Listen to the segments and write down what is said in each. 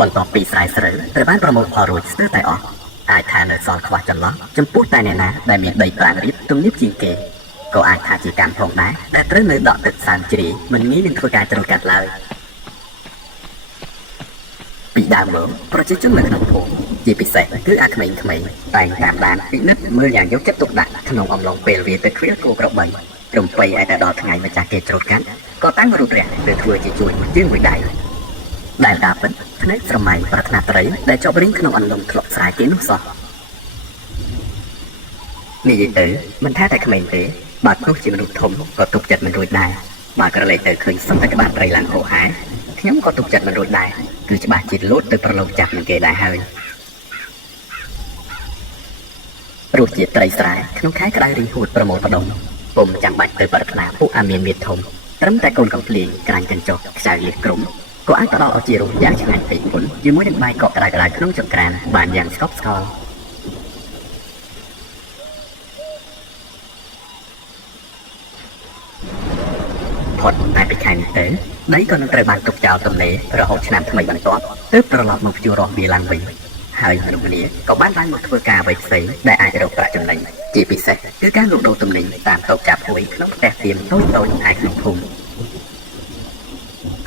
បន្ទាប់ពីស្រែស្រូវត្រូវបានប្រមូលផលរួចស្ទើរតែអស់អាចថានៅសល់ខ្វះចន្លោះចំពោះតែអ្នកណាដែលមានដីប្រាំងរៀបទំនាបជាងគេក៏អាចថាជាកម្មផងដែរដែលត្រូវនៅដកទឹកសើមជ្រាយមិនងាយនឹងធ្វើការច្រូតកាត់ឡើយពីដើមមកប្រជាជននៅក្នុងភូមិជាពិសេសគឺអាក្មេងៗតែងតាមដានពិនិត្យមើលយ៉ាងយកចិត្តទុកដាក់ក្នុងអំឡុងពេលវាទៅឃ្វាលគោក្របីរំពៃឲ្យតែដល់ថ្ងៃម្ចាស់គេច្រូតកាត់ក៏តាំងរូបរះឬធ្វើជាជួយមួយជើងមួយដៃដែលការពិតភ្នែកស្រមៃប្រាថ្នាត្រីដែលជាប់រៀងក្នុងអន្លង់ធ្លាប់ស្រែគេនោះសោះនិយាយទៅមិនថាតែក្មេងទេបើទោះជាមនុស្សធំក៏ទុកចិត្តមិនរួចដែរបើក្រឡេកទៅឃើញសឹមតែក្បាលត្រីឡើងហូរហែខ្ញុំក៏ទុកចិត្តមិនរួចដែរគឺច្បាស់ជាលោតទៅប្រឡូកចាប់នឹងគេដែរហើយរសជាតិត្រីស្រែក្នុងខែក្តៅរីហួតប្រមូលផ្ដុំពុំចាំបាច់ទៅប្រាថ្នាពួកអាមានមាឌធំត្រឹមតែកូនកំភ្លៀងក្រាញ់កញ្ចុះខ្ចៅលៀសក្រុមក៏អាចផ្ដល់ឲ្យជារសយ៉ាងឆ្ងាញ់ពេកមុនជាមួយនឹងបាយកកក្តៅៗក្នុងចង្ក្រានបានយ៉ាងស្កប់ស្កល់ផុតតែពីខែនេះទៅដីក៏នឹងត្រូវបានទុកចោលទំនេររហូតឆ្នាំថ្មីបន្ទាប់ទើបត្រឡប់មកភ្ជួររាស់វាឡើងវិញហើយមនុស្សម្នាក៏បានឡើងមកធ្វើការអ្វីផ្សេងដែលអាចរកប្រាក់ចំណេញជាពិសេសគឺការលក់ដូរទំនិញតាមតូបចាប់ហួយក្នុងផ្ទះទៀមតូចៗឯក្នុងភូមិ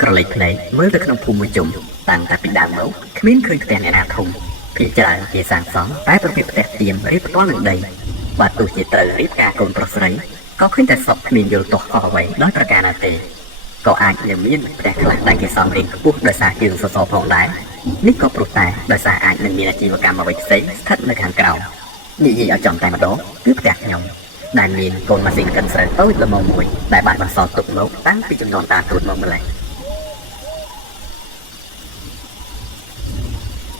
ក្រឡេកភ្នែកមើលទៅក្នុងភូមិមួយជុំតាំងតែពីដើមមកគ្មានឃើញផ្ទះអ្នកណាធំភាគច្រើនគេសាងសង់តែប្រភេទផ្ទះទៀមរៀបផ្ទាល់នឹងដីបើទោះជាត្រូវរៀបការកូនប្រុសស្រីក៏ឃើញតែសពគ្មានយល់ទោះខុសអ្វីដោយប្រការណាទេក៏អាចនឹងមានផ្ទះខ្លះដែលគេសង់រៀងខ្ពស់ដោយសារជើងសសរផងដែរនេះក៏ព្រោះតែដោយសារអាចនឹងមានអាជីវកម្មអ្វីផ្សេងស្ថិតនៅខាងក្រោមនិយាយឲ្យចំតែម្ដងគឺផ្ទះខ្ញុំដែលមានកូនម៉ាស៊ីនកិនស្រូវតូចល្មមមួយដែលបានបន្សល់ទុកមកតាំងពីចំនួនតាទូតមកម្ល៉េះ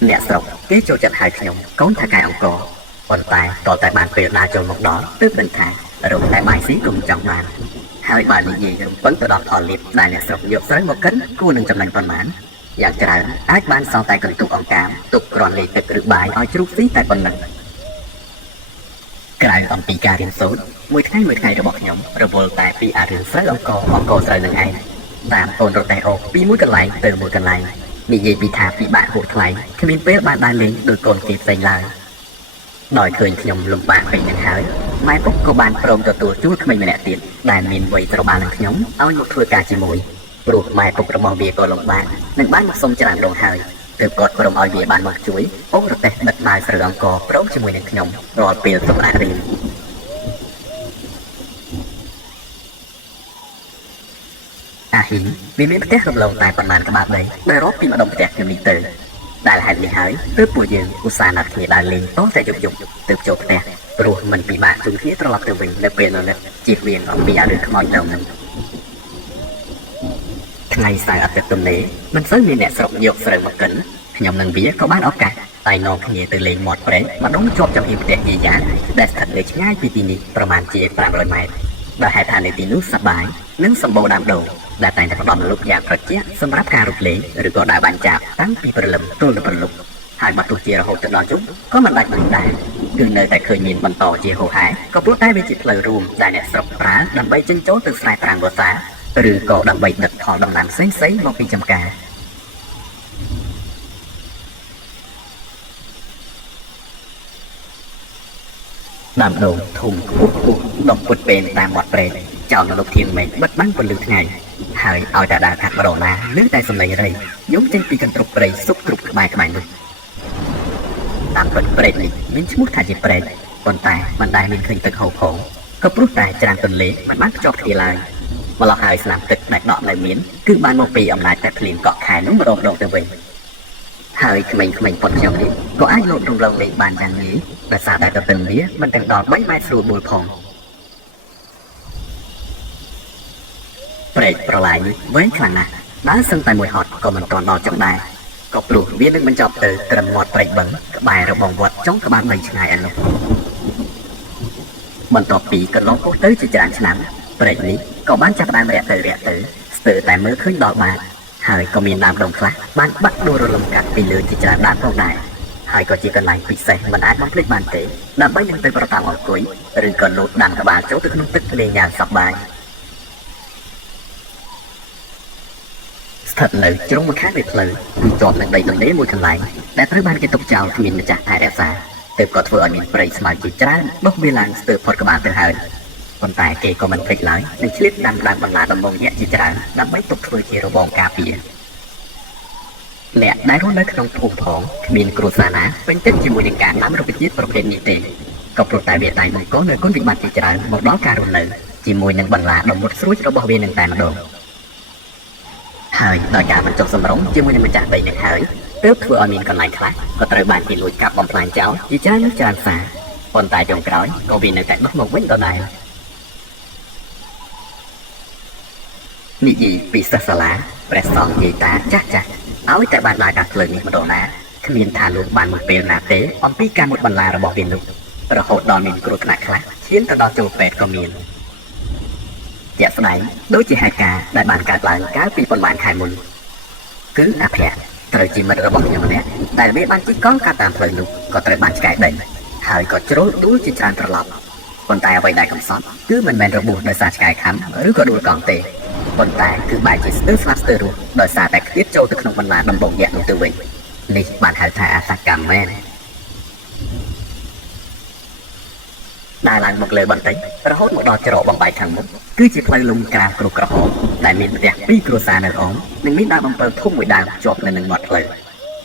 អ្នកស្រុកគេចូលចិត្តហៅខ្ញុំកូនថៅកែអង្គរប៉ុន្តែតតែបានពេលដើរចូលមកដល់ទើបដឹងថារកតែបាយស៊ីក៏មិនចង់បានហើយបើនិយាយរំពឹងទៅដល់ផលលាភដែលអ្នកស្រុកយកស្រូវមកកិនគួរនឹងចំណេញប៉ុន្មានយ៉ាងច្រើនអាចបានសល់តែកន្ទុកអង្កាមទុកគ្រាន់លេខទឹកឬបាយឲ្យជ្រូកស៊ីតែប៉ុណ្ណឹងក្រៅអំពីការរៀនសូត្រមួយថ្ងៃរបស់ខ្ញុំរវល់តែពីអារឿងស្រូវអង្គរស្រូវនឹងឯងតាមអូនរទេះអូពីមួយកន្លែងទៅមួយកន្លែងនិយាយពីថាពិបាកហួសថ្លៃគ្មានពេលបានដើរលេងដោយកូនគេផ្សេងឡើយដោយឃើញខ្ញុំលំបាកពេកនឹងហើយម៉ែពុកក៏បានព្រមទទួលជួលក្មេងម្នាក់ទៀតដែលមានវ័យស្របាលនឹងខ្ញុំឲ្យមកធ្វើការជាមួយព្រោះម៉ែពុករបស់វាក៏លំបាកនឹងបានមកសុំច្រើនដងហើយទើបគាត់ព្រមឲ្យវាបានមកជួយអូនរទេះដឹកដើរស្រូវអង្គរព្រមជាមួយនឹងខ្ញុំរាល់ពេលសម្រាប់រៀនអាហ៊ីនវាមានផ្ទះរំលងតែប៉ុន្មានក្បាលដីដែលរាប់ពីម្ដុំផ្ទះខ្ញុំនេះទៅដែលហេតុនេះហើយទើបពួកយើងឧស្សាហ៍ណាត់គ្នាដើរលេងតតែយប់ទើបចូលផ្ទះព្រោះមិនពិបាកជួបគ្នាត្រឡប់ទៅវិញនៅពេលនោះជៀសវាងអំពីអារឿងខ្មោចដើមនឹងថ្ងៃសៅរ៍អាទិត្យទំនេរមិនសូវមានអ្នកស្រុកយកស្រូវមកកិនខ្ញុំនិងវាក៏បានឱកាសតែនាំគ្នាទៅលេងមាត់ព្រែកម្ដងជាប់ចំហៀងផ្ទះយាយ៉ាដែលស្ថិតនៅឆ្ងាយពីទីនេះប្រមាណជា500ម៉ែត្រដោយហេតុថានៅទីនោះសប្បាយនិងសម្បូរដើមដូងដែលតែងតែផ្ដល់ម្លប់យ៉ាងត្រជាក់សម្រាប់ការរត់លេងឬក៏ដើរបាញ់ចាប់តាំងពីព្រលឹមទល់ដល់ព្រលប់ហើយបើទោះជារហូតទៅដល់យប់ក៏មិនដាច់មិនដែរគឺនៅតែឃើញមានបន្តជាហូរហែក៏ព្រោះតែវាជាផ្លូវរួមដែលអ្នកស្រុកប្រើដើម្បីចេញចូលទៅស្រែប្រាំងវស្សាឬក៏ដើម្បីដឹកផលដំណាំផ្សេងៗមកពីចម្ការដើមដូងធំខ្ពស់ដុំពុតពេនតាមមាត់ព្រែកចោលនៅលុបធៀងមេឃបិទបាំងពន្លឺថ្ងៃហើយឲ្យតែដើរកាត់ម្ដងណាឮតែសំឡេងរៃយំចេញពីកន្ទ្រុកព្រៃសុកគ្រប់ក្បែរនោះតាមពិតព្រែកនេះមានឈ្មោះថាជាព្រែកប៉ុន្តែមិនដែលមានឃើញទឹកហូរផងក៏ព្រោះតែច្រាំងទន្លេមិនបានភ្ជាប់គ្នាឡើយម្ល៉េះហើយស្នាមទឹកដែលដក់នៅមានគឺបានមកពីអំណាចតែភ្លៀងកក់ខែនោះម្ដងទៅវិញហើយក្មេងៗប៉ុនខ្ញុំនេះក៏អាចលោតរំលងលេងបានយ៉ាងងាយដោយសារតែទទឹងវាមិនទាំងដល់3ម៉ែត្រស្រួលបួលផងព្រែកប្រឡាយនេះវែងខ្លាំងណាស់ដើរសឹងតែមួយហត់ក៏មិនទាន់ដល់ចុងដែរក៏ព្រោះវានឹងបញ្ចប់ទៅត្រឹមមាត់ព្រែកបឹងក្បែររបងវត្តចុងក្បាលដីឆ្ងាយឯនោះបន្ទាប់ពីកន្លងពោះទៅជាច្រើនឆ្នាំព្រែកនេះក៏បានចាប់ផ្ដើមរាក់ទៅស្ទើរតែមើលឃើញដល់បាតហើយក៏មានដើមដុំខ្លះបានបាក់ដួលរលំកាត់ពីលើជាច្រើនដើមផងដែរហើយក៏ជាកន្លែងពិសេសមិនអាចបំភ្លេចបានទេដើម្បីនឹងទៅប្រតាមអង្គុយឬក៏លោតដាំក្បាលចូលទៅក្នុងទឹកលេងយ៉ាងសប្បាយ ស្ថិតនៅជ្រុងម្ខាងនៃផ្លូវជាប់នឹងដីទន្លេមួយកន្លែងដែលត្រូវបានគេទុកចោលគ្មានម្ចាស់ថែរក្សាទើបក៏ធ្វើឲ្យមានព្រៃស្មៅជាច្រើនដុះវាឡើងស្ទើរផុតក្បាលទៅហើយប៉ុន្តែគេក៏មិនភ្លេចឡើយនឹងឆ្លៀតដាំដើមបន្លាដំបងយក្សជាច្រើនដើម្បីទុកធ្វើជារបងការពារអ្នកដែលរស់នៅក្នុងភូមិផងគ្មានគ្រួសារណាពេញចិត្តជាមួយនឹងការដាំរុក្ខជាតិប្រភេទនេះទេក៏ព្រោះតែវាតែបង្កនៅគុណវិបត្តិជាច្រើនមកដល់ការរស់នៅជាមួយនឹងបន្លាដ៏មុតស្រួចរបស់វានឹងតែម្ដងហើយដោយការបញ្ចុះសម្រុងជាមួយនឹងម្ចាស់ដីនឹងហើយទើបធ្វើឲ្យមានកន្លែងខ្លះក៏ត្រូវបានគេលួចកាប់បំផ្លាញចោលជាច្រើនសារប៉ុន្តែចុងក្រោយក៏វានៅតែដុះមកវិញដដែលនិយាយពីសាសាឡាព្រះសង្ឃនិយាយតាចាស់ឲ្យតែបានដើរកាត់ផ្លូវនេះម្ដងណាគ្មានថាលោកបានមួយពេលណាទេអំពីការមុតបន្លារបស់វានោះរហូតដល់មានគ្រោះថ្នាក់ខ្លះឈានទៅដល់ចូលពេទ្យក៏មានជាក់ស្ដែងដូចជាហេតុការណ៍ដែលបានកើតឡើងកាលពីប៉ុន្មានខែមុនគឺអភ័ក្រត្រូវជាមិត្តរបស់ខ្ញុំម្នាក់ដែលវាបានជិះកង់កាត់តាមផ្លូវនោះក៏ត្រូវបានឆ្កែដេញហើយក៏ជ្រុលដួលជាច្រើនត្រឡប់ប៉ុន្តែអ្វីដែលកំសត់គឺមិនមែនរបួសដោយសារឆ្កែខាំឬក៏ដួលកង់ទេប៉ុន្តែគឺបែរជាស្ទើរស្លាប់ស្ទើររស់ដោយសារតែខ្ទាតចូលទៅក្នុងបន្លាដំបងយក្សនោះទៅវិញនេះបានហៅថាអសកម្មមែនដើរឡើងមកលើបន្តិចរហូតមកដល់ច្រកបំបែកខាងមុខគឺជាផ្លូវលំក្រាបគ្រូក្រហមដែលមានផ្ទះពីរគ្រួសារនៅអមនិងមានដើមអំពៅធំមួយដើមជាប់នៅនឹងមាត់ផ្លូវ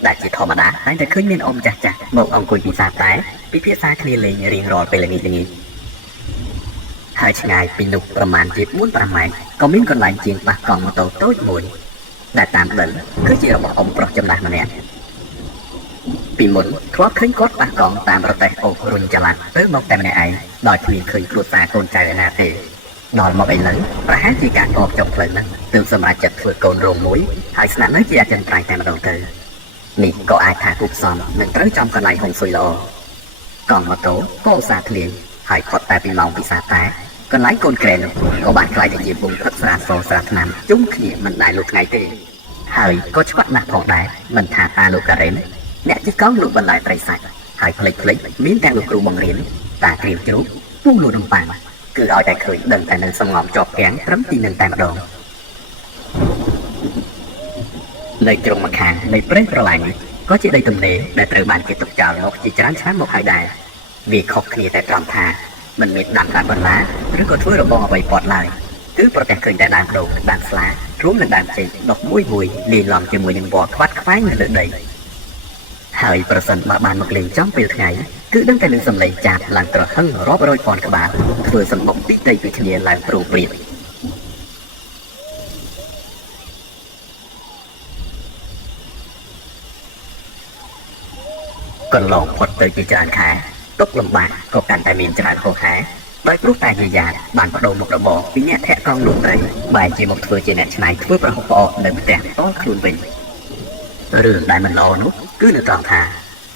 ដែលជាធម្មតាតែឃើញមានអ៊ំចាស់មកអង្គុយពិសាតែពិភាក្សាគ្នាលេងរៀងរាល់ពេលល្ងាចហើយឆ្ងាយពីនោះប្រមាណជា 4-5 ម៉ែត្រក៏មានកន្លែងជាងប៉ះកង់ម៉ូតូតូចមួយដែលតាមដឹងគឺជារបស់អ៊ំប្រុសចំណាស់ម្នាក់ពីមុនធ្លាប់ឃើញគាត់ប៉ះកង់តាមរទេះអូសរុញចល័តទៅមកតែម្នាក់ឯងដោយគ្មានឃើញគ្រួសារកូនចៅឯណាទេដល់មកឥឡូវប្រហែលជាការកបចុះផ្លូវហ្នឹងទើបសម្រាប់ចាត់ធ្វើកូនរោងមួយហើយស្នាក់នៅជាអចិន្ត្រៃយ៍តែម្ដងទៅនេះក៏អាចថាគូផ្សំនឹងត្រូវចំកន្លែងហុងស៊ុយល្អកង់ម៉ូតូក៏ឧស្សាហ៍ធ្លាយហើយខត់តែពីម៉ោងពិសាតែកន្លែងកូនក្រែនោះក៏បានខ្លាយទៅជាវងផឹកស្រាសស្រាថ្នាំជុំគ្នាមិនដែលលុបថ្ងៃទេហើយក៏ច្បាស់ណាស់ផងដែរមិនថាតាលោកការ៉េនអ្នកជិះកង់លោកបន្លែត្រីសាច់ហើយផ្លេចមានទាំងលោកគ្រូបង្រៀនតាក្រៀមជ្រូកពូលូនំប៉័ងគឺឲ្យតែឃើញដឹងតែនឹងសំងំជាប់គាំងត្រឹមទីនឹងតែម្ដងនៅជ្រុងម្ខាងនៃព្រៃប្រឡាយនេះក៏ជាដីទំនេរដែលត្រូវបានគេទុកចោលមកជាច្រើនឆ្នាំមកហើយដែរវាខុសគ្នាតែត្រង់ថាមិនមានដាំកាត់បន្លាឬក៏ធ្វើរបងអ្វីព័ទ្ធឡើយគឺប្រទះឃើញតែដើមដូងដើមស្លារួមនឹងដើមចេកដុះមួយលាយឡំជាមួយនឹងវល្លិខ្វាត់ខ្វែងនៅលើដីហើយប្រសិនបើបានមកលេងចំពេលថ្ងៃគឺដឹងតែនឹងសម្លេងចាបឡើងត្រហឹងរាប់រយពាន់ក្បាលធ្វើសម្បុកពីដីពីគ្នាឡើងព្រោះព្រៀតកន្លងផុតទៅជាច្រើនខែទុកលំបាកក៏កាន់តែមានច្រើនហោហែដោយព្រោះតែយាយាបានបដូរមុខរបរពីអ្នកធាក់កង់លក់ត្រីបែរជាមកធ្វើជាអ្នកច្នៃធ្វើប្រហុកផ្អកនៅផ្ទះតខ្លួនវិញរឿងដែលមិនល្អនោះគឺនៅត្រង់ថា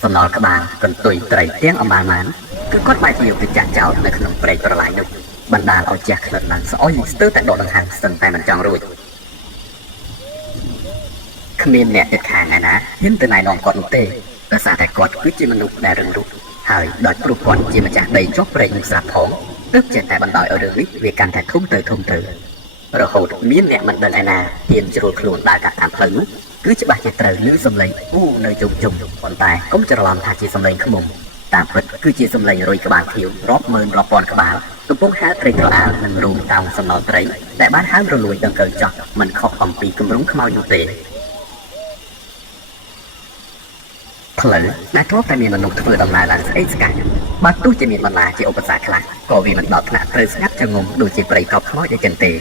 សំណល់ក្បាលកន្ទុយត្រីទាំងអមាលម៉ានគឺគាត់បែរជាយកទៅចាក់ចោលនៅក្នុងព្រៃប្រឡាយនោះបណ្ដាលឲ្យជះក្លិនឡើងស្អុយស្ទើរតែដកដង្ហើមស្ទឹងតែមិនចង់រួចគ្មានអ្នកជិតខាងឯណាហ៊ានទៅណែនាំគាត់នោះទេដោយសារតែគាត់គឺជាមនុស្សដែលរឹងរូសហើយដោយព្រោះគាត់ជាម្ចាស់ដីជាប់ព្រៃនឹងស្រាប់ផងទើបចេះតែបណ្ដោយឲ្យរឿងនេះវាកាន់តែធំទៅរហូតមានអ្នកមិនដឹងឯណាហ៊ានជ្រុលខ្លួនដើរកាត់តាមផ្លូវនោះគឺច្បាស់ជាត្រូវឮសំឡេងនៅជុំប៉ុន្តែកុំច្រឡំថាជាសំឡេងឃ្មុំតាមពិតគឺជាសំឡេងរុយក្បាលខៀវរាប់ម៉ឺនរាប់ពាន់ក្បាលកំពុងហៅត្រីក្រអាលនិងរូងតោងសំណល់ត្រីដែលបានហើមរលួយដង្កើចោះមិនខុសអំពីគម្រោងខ្មោចនោះទេផ្លូវដែលធ្លាប់តែមានមនុស្សធ្វើដំណើរឡើងស្អេកស្កៃបើទោះជាមានបន្លាជាឧបសគ្គខ្លះក៏វាមិនដល់ថ្នាក់ត្រូវស្ងាត់ចងំដូចជាព្រៃកប់ខ្មោចដូចទេ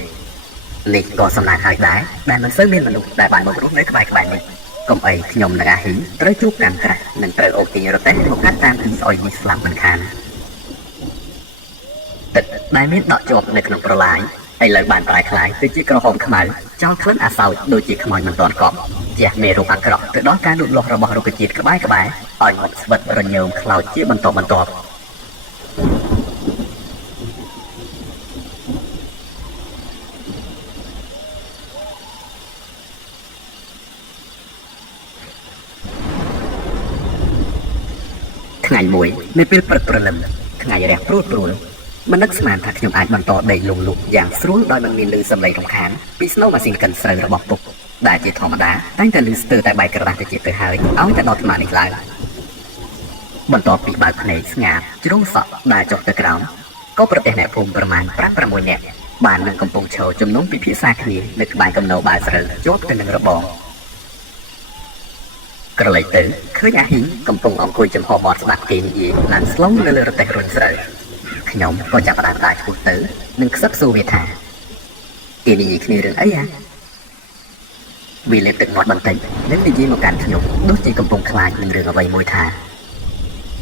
នេះក៏សំណាងហើយដែរដែលមិនសូវមានមនុស្សដែលបានមករស់នៅក្បែរនេះកុំអីខ្ញុំនិងអាហ៊ីត្រូវជួបកាន់ក្រាស់និងត្រូវអូសទាញរទេះមកកាត់តាមទីស្អុយនេះស្លាប់មិនខានទឹកដែលមានដក់ជាប់នៅក្នុងប្រឡាយឥឡូវបានប្រែក្លាយទៅជាក្រហមខ្មៅចោលក្លិនអាសោចដូចជាខ្មោចមិនទាន់កប់ជះមេរោគអាក្រក់ទៅដល់ការលូតលាស់របស់រុក្ខជាតិក្បែរឲ្យមកស្វិតរញោមខ្លោចជាបន្តថ្ងៃមួយនៅពេលព្រឹកព្រលឹមថ្ងៃរះព្រួលមិននឹកស្មានថាខ្ញុំអាចបន្តដេកលងលុកយ៉ាងស្រួលដោយមិនមានឮសំឡេងរំខានពីស្នូម៉ាស៊ីនកិនស្រូវរបស់ពុក ដែលជាធម្មតាតែងតែលឺស្ទើរតែបែកក្រដាស់ទៅជាទៅហើយឲ្យតែដល់ថ្មនេះឡើងបន្ទាប់ពីបើកភ្នែកស្ងាត់ជ្រុងសក់ដែលចុះទៅក្រោមក៏ប្រទេសអ្នកភូមិប្រមាណ 5-6 នាក់បាននឹងកំពុងឈរជំនុំពិភាក្សាគ្នានៅក្បែរកំណោបាល់ស្រូវជាប់ទៅនឹងរបងក្រឡេកទៅឃើញអាហ៊ីងកំពុងអង្គុយចំហមាត់ស្ដាប់គេនិយាយឡើងស្លុងនៅលើរទេះរុញស្រូវខ្ញុំក៏ចាប់ផ្ដើមដើរឆ្ពោះទៅនឹងខ្សឹបសួរវាថាគេនិយាយគ្នារឿងអីហ៎វាលេបទឹកមាត់បន្តិចនិងនិយាយមកកាន់ខ្ញុំដូចជាកំពុងខ្លាចនឹងរឿងអ្វីមួយថា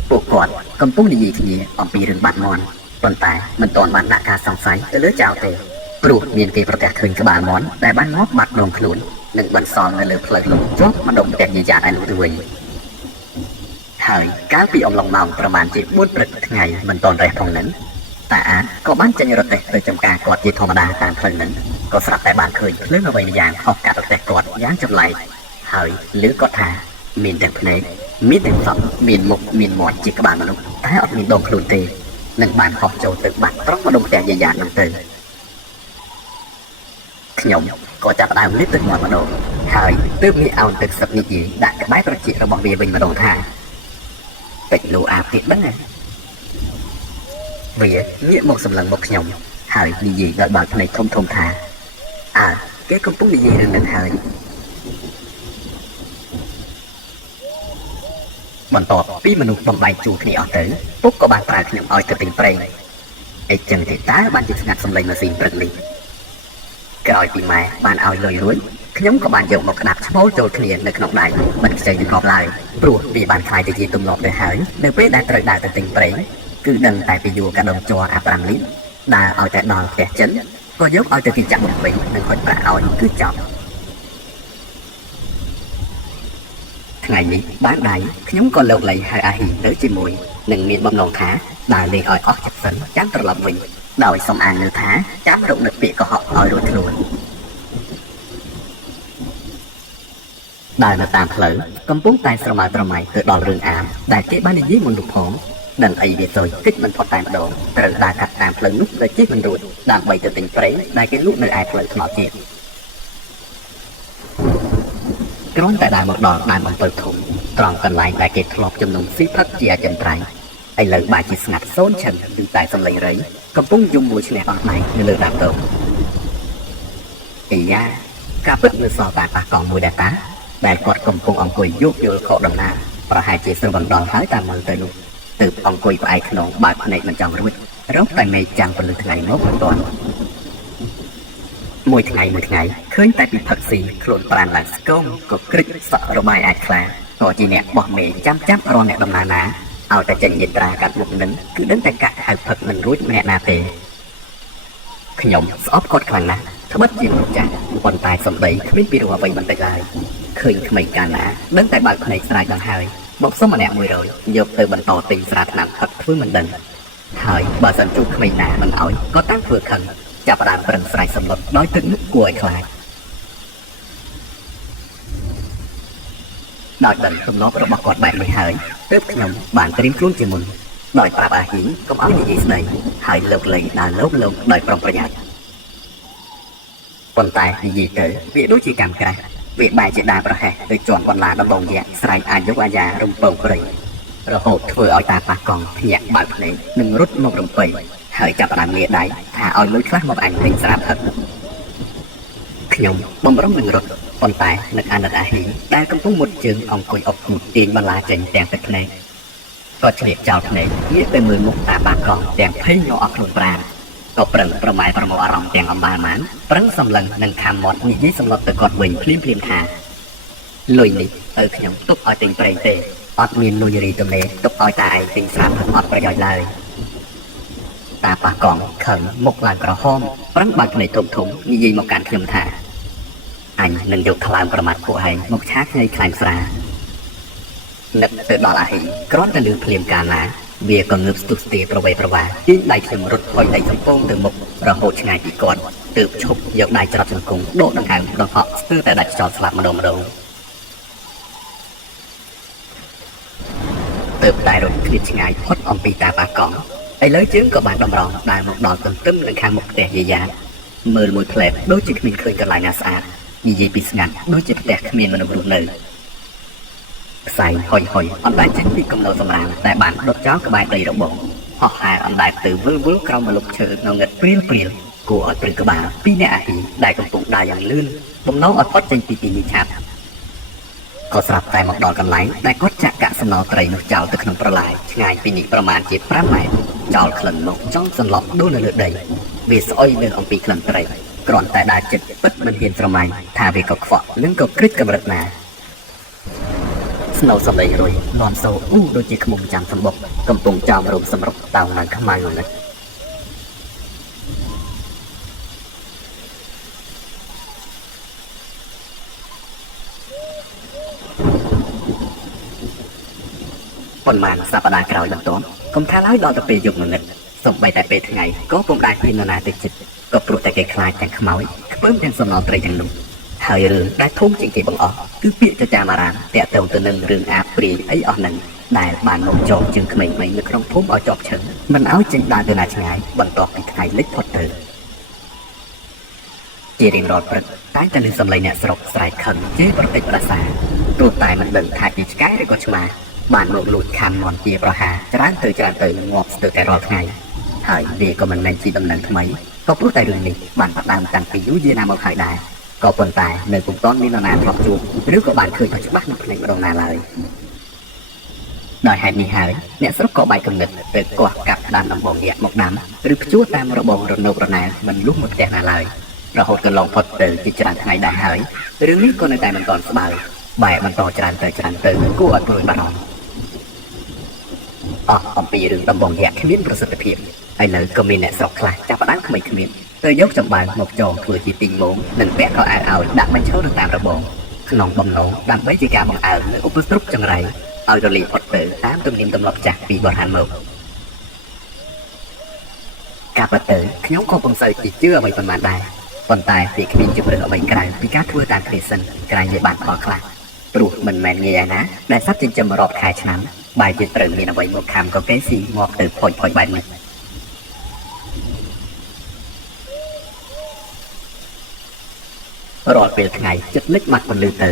ពួកគាត់កំពុងនិយាយគ្នាអំពីរឿងបាត់មាន់ប៉ុន្តែមិនទាន់បានដាក់ការសង្ស័យទៅលើចៅទេព្រោះមានគេប្រទះឃើញក្បាលមាន់ដែលបានងាប់បាត់ដងខ្លួននិងបន្សល់នៅលើផ្លូវលំជាប់ម្ដុំផ្ទះយាយឯនោះទៅវិញហើយកាលពីអំឡុងម៉ោងប្រមាណជា4ព្រឹកថ្ងៃមិនទាន់រះផងហ្នឹងតាអាក៏បានចេញរទេះទៅចំការគាត់ជាធម្មតាតាមផ្លូវហ្នឹងក៏ស្រាប់តែបានឃើញភ្លើងអ្វីម្យ៉ាងហោះកាត់រទេះគាត់យ៉ាងចម្លែកហើយឮគាត់ថាមានទាំងភ្នែកមានទាំងសក់មានមុខមានមាត់ជាក្បាលមនុស្សតែអត់មានដងខ្លួនទេនឹងបានហោះចូលទៅបាត់ត្រង់ម្ដុំផ្ទះយាយហ្នឹងទៅខ្ញុំក៏ចាប់ផ្ដើមលាបទឹកមាត់ម្ដងហើយទើបងាកអោនទឹកសឹកនិយាយដាក់ក្បែរត្រចៀករបស់វាវិញម្ដងថាពេជ្រលោអាទៀតហ្នឹងវាងាកមកសម្លឹងមកខ្ញុំហើយនិយាយដោយបើកភ្នែកធំៗថាអើគេកំពុងនិយាយរឿងនឹងហើយបន្ទាប់ពីមនុស្សបំបែកជួរគ្នាអស់ទៅពុកក៏បានប្រើខ្ញុំឲ្យទៅទិញប្រេងអីចឹងទេតើបានជាស្ងាត់សម្លេងម៉ាស៊ីនព្រឹកនេះក្រោយពីម៉ែបានឲ្យលុយរួចខ្ញុំក៏បានយកមកក្តាប់ឈ្មោលចូលគ្នានៅក្នុងដៃមិនខ្ចីនឹងកប់ឡើយព្រោះវាបានខ្លាយទៅជាទម្លាប់ទៅហើយនៅពេលដែលត្រូវដើរទៅទិញប្រេងគឺដឹងតែពីយួរកាដុំជ័រអា5លីត្រដើរឲ្យតែដល់ផ្ទះចិនក៏យកឲ្យទៅគេចាក់មកវិញនិងហុចប្រាក់ឲ្យគឺចប់ថ្ងៃនេះបានដៃខ្ញុំក៏លោកលៃហៅអាហ៊ីទៅជាមួយនឹងមានបំណងថាដើរលេងឲ្យអស់ចិត្តសិនចាំត្រឡប់វិញដោយសំអាងលើថាចាំរកនឹកពាក្យកុហកឲ្យរួចខ្លួនដើរនៅតាមផ្លូវកំពុងតែស្រមើស្រមៃទៅដល់រឿងអាមដែលគេបាននិយាយមុននោះផងដឹងអីវាសុយគិតមិនផុតតែម្ដងត្រូវដើរកាត់តាមផ្លូវនោះដោយជិះមិនរួចដើម្បីទៅទិញប្រេងដែលគេលក់នៅឯផ្លូវថ្នល់ជាតិគ្រាន់តែដើរមកដល់ដើមអំពៅធំត្រង់កន្លែងដែលគេធ្លាប់ជំនុំស៊ីផឹកជាអចិន្ត្រៃយ៍ឥឡូវបែរជាស្ងាត់សូន្យឈិនគឺតែសំឡេងរៃកំពុងយំមួយឈ្នះអស់ដៃនៅលើដើមតោអាយ៉ាការពិតនៅសល់តែប៉ះកង់មួយដែរតាដែលគាត់កំពុងអង្គុយយកយល់ខកដំណើរប្រហែលជាស្រវឹងដល់ហើយតាមមើលទៅនោះទើបអង្គុយផ្អែកខ្នងបើកភ្នែកមិនចង់រួចរកតែមេឃចាំងពលឺថ្ងៃមកមិនទាន់មួយថ្ងៃឃើញតែពីផឹកស៊ីខ្លួនប្រានឡើងស្គមក៏គ្រិចសក់របាយអាចខ្លាក៏ជាអ្នកបោះមេចាំចាប់រកអ្នកដំណើរណាឲ្យតែចេញយាត្រាកាត់មុខនឹងគឺដឹងតែកាក់ហៅផឹកមិនរួចម្នាក់ណាទេខ្ញុំស្អប់គាត់ខ្លាំងណាស់ត្បិតជាមនុស្សចាស់ប៉ុន្តែសំដីគ្មានពីរោះអ្វីបន្តិចឡើយឃើញក្មេងកាលណាដឹងតែបើកភ្នែកស្រែកដល់ហើយមកសុំម្នាក់100យកទៅបន្តទិញស្រាថ្នាំផឹកធ្វើមិនដឹងហើយបើសិនជួបក្មេងណាមិនឲ្យក៏តាំងធ្វើខឹងចាប់ផ្ដើមប្រឹងស្រែកសម្លុតដោយទឹកមុខគួរឲ្យខ្លាចដោយដឹងទំនាស់របស់គាត់បែបនេះហើយទើបខ្ញុំបានត្រៀមខ្លួនជាមុនដោយប្រាប់អាហ៊ីងកុំឲ្យនិយាយស្ដីហើយលើកលែងដើរលោកដោយប្រុងប្រយ័ត្នប៉ុន្តែនិយាយទៅវាដូចជាកម្មក្រាស់វាបែរជាដើរប្រហែសទៅជាន់បន្លាដំបងយក្សស្រែកអាយុអាយ៉ារំពងព្រៃរហូតធ្វើឲ្យតាប៉ះកង់ភ្ញាក់បើកភ្នែកនិងរត់មករំពៃហើយចាប់ផ្ដើមលាដៃថាឲ្យលុយខ្លះមកអញទិញស្រាផឹកខ្ញុំបំរុងនឹងរត់ប៉ុន្តែនឹកអាណិតអាហ៊ីដែលកំពុងមុតជើងអង្គុយអុកមុតទាញបន្លាចេញទាំងទឹកភ្នែកក៏ឆ្លៀតចោលភ្នែកងាកទៅមើលមុខតាប៉ះកង់ទាំងភ័យញ័រអស់ខ្លួនប្រាណក៏ប្រឹងប្រម៉ែប្រមូលអារម្មណ៍ទាំងអំបាលម៉ានប្រឹងសម្លឹងនឹងខំមាត់និយាយសម្លុតទៅគាត់វិញភ្លាមថាលុយនេះឲ្យខ្ញុំទុកឲ្យទិញប្រេងទេអត់មានលុយរីទំនេរទុកឲ្យតាឯងទិញស្រាផឹកអត់ប្រយោជន៍ឡើយតាប៉ះកង់ខឹងមុខឡើងក្រហមប្រឹងបើកភ្នែកធំនិយាយមកកាន់ខ្ញុំថាអញនឹងយកថ្លើមប្រមាថពួកឯងមកឆាខ្ញីខ្លាញ់ស្រានឹកទៅដល់អាហ៊ីគ្រាន់តែលឺភ្លាមកាលណាវាក៏ងើបស្ទុះស្ទាប្រវេប្រវាទាញដៃខ្ញុំរត់ផុយដៃសំពងទៅមុខរហូតឆ្ងាយពីគាត់ទើបឈប់យកដៃច្រត់ជង្គង់ដកដង្ហើមដង្ហក់ស្ទើរតែដាច់ចោលស្លាប់ម្ដងទើបតែរត់ឃ្លាតឆ្ងាយផុតអំពីតាប៉ះកង់ឥឡូវជើងក៏បានតម្រង់ដើរមកដល់ទន្ទឹមនឹងខាងមុខផ្ទះយាយាមើលមួយផ្លែតដូចជាគ្មានឃើញកន្លែងណាស្អាត និយាយពីស្ងាត់ដូចជាផ្ទះគ្មានមនុស្សរស់នៅខ្សែហុយអណ្ដែតចេញពីគំនរសម្រាមតែបានដុតចោលក្បែរដីរបងហោះហើរអណ្ដែតទៅវិលក្រោមម្លប់ឈើងងឹតព្រាលគួរឲ្យព្រឹកក្បាលពីអ្នកអាហ៊ីដែលកំពុងដើរយ៉ាងលឿនបំណងឲ្យផុតចេញពីទីនេះឆាប់ក៏ស្រាប់តែមកដល់កន្លែងដែលគាត់ចាក់កាក់សំណល់ត្រីនោះចោលទៅក្នុងប្រឡាយឆ្ងាយពីនេះប្រមាណជា5ម៉ែត្រចោលក្លិនមកចង់សន្លប់ដួលនៅលើដីវាស្អុយលើអំពីក្លិនត្រីគ្រាន់តែដើរចិត្តពិតមិនហ៊ានស្រមៃថាវាក៏ខ្វក់និងក៏គ្រិចកម្រិតណាស្នូសម្លេងរុយលន់សូអ៊ូដូចជាខ្មុំចាំសម្បុកកំពុងចោមរោមសម្រុកតោងនៅខ្មៅនេះប៉ុន្មានសប្តាហ៍ក្រោយបន្ទាប់កុំថាឡើយដល់ទៅពេលយប់ងងឹតសំបីតែពេលថ្ងៃក៏ពុំដែលហ៊ាននរណាទៅចិត្តក៏ព្រោះតែគេខ្លាចទាំងខ្មោចខ្ពើមទាំងសំណល់ត្រីទាំងនោះហើយរឿងដែលធំជាងគេបង្អស់គឺពាក្យចចាមអារាមតាក់ទងទៅនឹងរឿងអាព្រាយអីអស់ហ្នឹងដែលបានមកចោកជើងក្មេងៗនៅក្នុងភូមិឲ្យជាប់ឈឹងមិនឲ្យចេញដើរទៅណាឆ្ងាយបន្ទាប់ពីថ្ងៃលិចផុតទៅជារៀងរាល់ព្រឹកតែតែលើសំឡេងអ្នកស្រុកស្រែកខឹងជេរប្រតិចប្រសាទោះតែមិនដឹងថាជាឆ្កែឬក៏ឆ្មាបានមកលួចខាំមន់ជាប្រហាច្រើនទៅងាប់ស្ទើរតែរាល់ថ្ងៃហើយវាក៏មិនមែនជាដំណឹងថ្មីក៏ព្រោះតែរឿងនេះបានផ្ដើមតាំងពីយូរយារណាមកហើយដែរក៏ប៉ុន្តែនៅពុំទាន់មាននរណាធ្លាប់ជួបឬក៏បានឃើញទៅច្បាស់នៅភ្នែកម្ដងណាឡើយដោយហេតុនេះហើយអ្នកស្រុកក៏បែកគំនិតទៅកោះកាប់ដានដំបងយក្សមកដាំឬភ្ជួរតាមរបងរនៅករណែលមិនលុះមកផ្ទះណាឡើយរហូតកន្លងផុតទៅជាច្រើនថ្ងៃដែរហើយរឿងនេះក៏នៅតែមិនទាន់ស្បើយបែកបន្តច្រើនទៅគួរឲ្យព្រួយបារម្ភអំពីរឿងដំបងយក្សគ្មានប្រសិទ្ធភាពហើយនៅក៏មានអ្នកស្រុកខ្លះចាប់ផ្ដើមក្មេងៗទៅយកចំបើងមកចងធ្វើជាទីងមងនិងពាក់ខោអាវឲ្យដាក់បញ្ឈរនៅតាមរបងក្នុងបំណងដើម្បីជាការបង្អើមនៅឧបទ្រពចង្រៃឲ្យរលាយផុតទៅតាមទំនៀមទម្លាប់ចាស់ពីបុរាណមកការពិតទៅខ្ញុំក៏ពុំសូវជឿអ្វីប៉ុន្មានដែរប៉ុន្តែវាគ្មានជំរឿនអ្វីក្រៅពីការធ្វើតាមគ្នាសិនក្រែងវាបានផលខ្លះព្រោះមិនមែនងាយឯណាដែលសត្វចិញ្ចឹមរាប់ខែឆ្នាំបែរជាត្រូវមានអ្វីមកខំក៏គេស៊ីងាប់ទៅផុយបែបនេះរាល់ពេលថ្ងៃចិត្តលិចបាត់ពន្លឺទៅ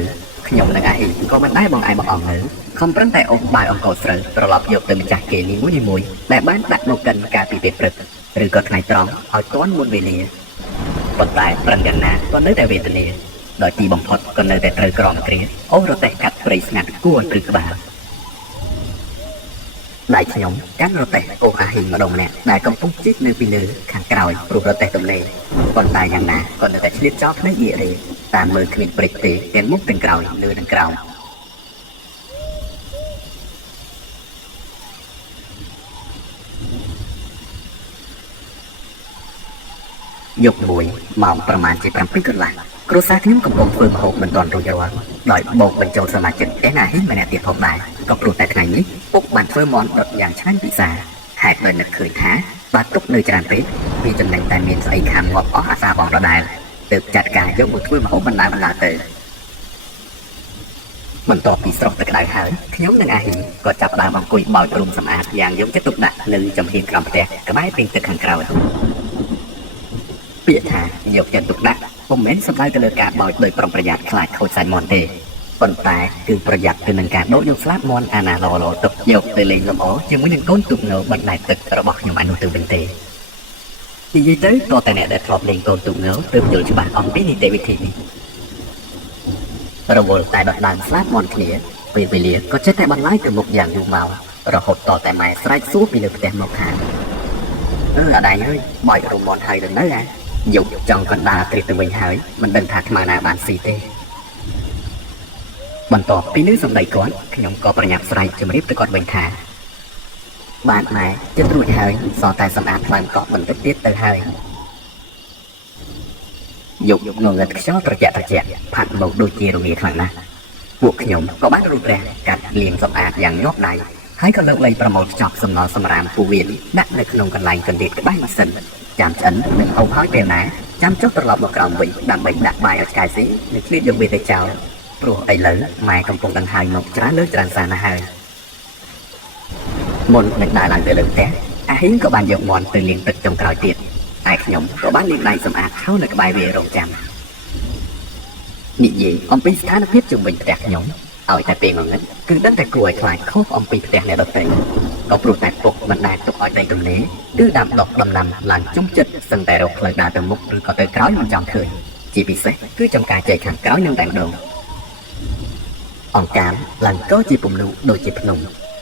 ខ្ញុំនិងអាអ៊ីក៏មិនដែរបងឯងបងអង្គនៅខំប្រឹងតែអូសបាយអង្គស្រូវត្រឡប់យកទៅម្ចាស់គេនីមួយដែលបានដាក់មកកិនកាលពីពេលព្រឹកឬក៏ថ្ងៃត្រង់ឲ្យទាន់មុនវេលាប៉ុន្តែប្រឹងយ៉ាងណាក៏នៅតែវេទនាដោយទីបំផុតក៏នៅតែត្រូវក្រំគ្រាអូសរទេះកាត់ព្រៃស្ងាត់គួរឲ្យព្រឺក្បាលដៃខ្ញុំកាន់រទេះអូអាហ៊ីម្ដងម្នាក់ដែលកំពុងជិះនៅពីលើខាងក្រោយព្រោះរទេះទំនេរប៉ុន្តែយ៉ាងណាក៏នៅតែឆ្លៀតចោលភ្នែកងាករេតាមមើលគ្មានព្រិចទេទាំងមុខទាំងក្រោយលើនិងក្រោមយប់មួយម៉ោងប្រមាណជា7កន្លះគ្រួសារខ្ញុំកំពុងធ្វើម្ហូបមិនទាន់រួចរាល់ដោយបោកបញ្ចូលសមាជិកឯណាហ៊ីម្នាក់ទៀតផងដែរក៏ព្រោះតែថ្ងៃនេះពុកបានធ្វើមាន់ដុតយ៉ាងឆ្ងាញ់ពិសាហេតុដោយនឹកឃើញថាបើទុកនៅច្រើនពេកវាចំណេញតែមានស្អីខាំងាប់អស់អាសាបងដដែលទើបចាត់ការយកមកធ្វើម្ហូបបណ្ដាទៅបន្ទាប់ពីស្រស់ទឹកក្តៅហើយខ្ញុំនិងអាហ៊ីក៏ចាប់ផ្ដើមអង្គុយបោចរុំសម្អាតយ៉ាងយកចិត្តទុកដាក់នៅចំហៀងក្រោមផ្ទះក្បែរពេញទឹកខាងក្រោយពាក្យថាយកចិត្តទុកដាក់ពុំមែនសំដៅទៅលើការបោចដោយប្រុងប្រយ័ត្នខ្លាចខូចសាច់មាន់ទេប៉ុន្តែគឺប្រយ័ត្នទៅនឹងការដកយកស្លាបមាន់អាណាឡទុកយកទៅលេងលំអជាមួយនឹងកូនទូកនៅបណ្ដែតទឹករបស់ខ្ញុំឯនោះទៅវិញទេនិយាយទៅតតែអ្នកដែលធ្លាប់លេងកូនទូកនៅទើបយល់ច្បាស់អំពីនីតិវិធីនេះរវល់តែដកដើមស្លាបមាន់គ្នាពេលវេលាក៏ចេះតែបន្លាយទៅមុខយ៉ាងយូរមករហូតតតែម៉ែស្រែកសួរពីលើផ្ទះមកខាងអាដាយអើយបោចរុំមាន់ហើយទៅនៅយកចង់កណ្ដាលត្រិះទៅវិញហើយមិនដឹងថាថ្មណាបានស៊ីទេបន្ទាប់ពីឮសំដីគាត់ខ្ញុំក៏ប្រញាប់ស្រែកជម្រាបទៅគាត់វិញថាបានម៉ែចិត្តរួចហើយសល់តែសម្អាតថ្លើមកក់បន្តិចទៀតទៅហើយយកងងឹតខ្យល់ត្រជាក់ផាត់មកដូចជារងាខ្លាំងណាស់ពួកខ្ញុំក៏បានរូបរះកាត់លាងសម្អាតយ៉ាងញាប់ដៃហើយក៏លើកលែងប្រមូលខ្ចប់សំណល់សម្រាមពូវៀនដាក់នៅក្នុងកន្លែងកណ្ដៀតក្បែរម៉ាស៊ីនចាំឆ្អិននិងហូបហើយពេលណាចាំចុះត្រឡប់មកក្រោមវិញដើម្បីដាក់បាយឲ្យឆ្កែស៊ីនិងឆ្លៀតយកវាទៅចោលព្រោះឥឡូវម៉ែកំពុងដង្ហើយមកច្រើនលើច្រើនសារណាស់ហើយមុននឹងដើរឡើងទៅលើផ្ទះអាហ៊ីងក៏បានយកមាន់ទៅលាងទឹកចុងក្រោយទៀតតែខ្ញុំក៏បានលាងដៃសម្អាតខោនៅក្បែរវារងចាំ និយាយអំពីស្ថានភាពជំវិញផ្ទះខ្ញុំឲ្យតែពេលងងឹតគឺដឹងតែគួរឲ្យខ្លាចខុសអំពីផ្ទះអ្នកដទៃក៏ព្រោះតែពុកមិនដែលទុកឲ្យដីទំនេរគឺដាំដុះដំណាំឡើងជុំចិត្តសឹងតែរកផ្លូវដើរទៅមុខឬក៏ទៅក្រោយមិនចង់ឃើញជាពិសេសគឺចំការចែកខាងក្រោយនឹងតែម្ដងអង្កាមឡើងក៏ជាពំនូដូចជាភ្នំ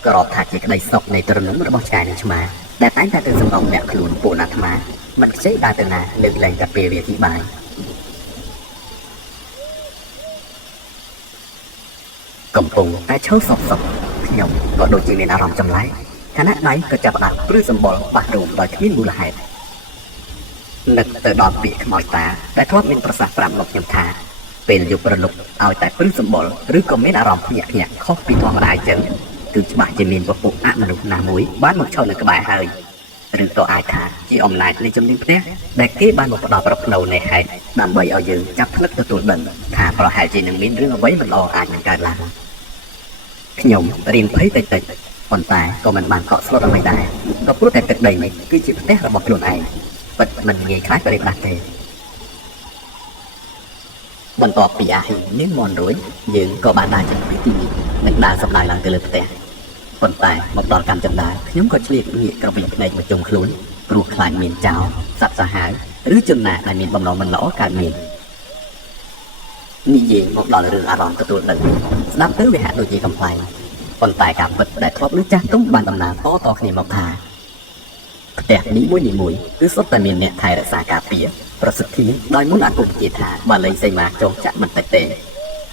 ក៏រាប់ថាជាក្តីសុខនៃទ្រនឹងរបស់ឆ្កែនិងឆ្មាដែលតែងតែទៅសំណងអ្នកខ្លួនពួកអាត្មាមិនខ្ចីដើរទៅណាលើកលែងតែពេលវាទីបាយកំពុងតែឈរសក់ខ្ញុំក៏ដូចជាមានអារម្មណ៍ចម្លែកខណៈដៃក៏ចាប់ផ្ដើមព្រឺសម្បល់បាសរោមដោយគ្មានមូលហេតុនឹកទៅដល់ពាក្យខ្មោចតាដែលធ្លាប់មានប្រសាសន៍ប្រាប់មកខ្ញុំថាពេលយប់ប្រលប់ឲ្យតែព្រឺសម្បល់ឬក៏មានអារម្មណ៍ភ្ញាក់ខុសពីធម្មតាអញ្ចឹងគឺច្បាស់ជាមានពពុះអមនុស្សណាមួយបានមកឈរនៅក្បែរហើយឬក៏អាចថាជាអំណាចនៃជំនាញផ្ទះដែលគេបានមកផ្ដល់ប្រផ្នូលនៃហេតុដើម្បីឲ្យយើងចាប់ផ្លឹកទទួលដឹងថាប្រហែលជានឹងមានរឿងអ្វីមិនល្អអាចនឹងកើតឡើងខ្ញុំរៀនភ័យតិចប៉ុន្តែក៏មិនបានកក់ស្លុតអ្វីដែរក៏ព្រោះតែទឹកដីនេះគឺជាផ្ទះរបស់ខ្លួនឯងពិតមិនងាយខ្លាចបរិបត្តិទេបន្ទាប់ពីអាហ៊ីនាងមន់រួចយើងក៏បានដើរចេញពីទីនេះនិងដើរសម្ដៅឡើងទៅលើផ្ទះប៉ុន្តែមកដល់កាន់ចណ្ដាលខ្ញុំក៏ឆ្លៀតងាកក្របីភ្នែកមកជុំខ្លួនព្រោះខ្លាចមានចោរសត្វសាហាវឬជនណាដែលមានបំណងមិនល្អកើតមាននិយាយមកដល់រឿងអារម្មណ៍ទទួលដឹងស្ដាប់ទៅវាហាក់ដូចជាកំ pl ែងប៉ុន្តែការពិតដែលធ្លាប់លើចាស់ទុំបានដំណើរតគ្នាមកថាផ្ទះនីមួយគឺសុទ្ធតែមានអ្នកថែរក្សាការពារប្រសិទ្ធិដោយមុនអាគមជាថាបាលីសីមាចងចាក់មិនតិចទេ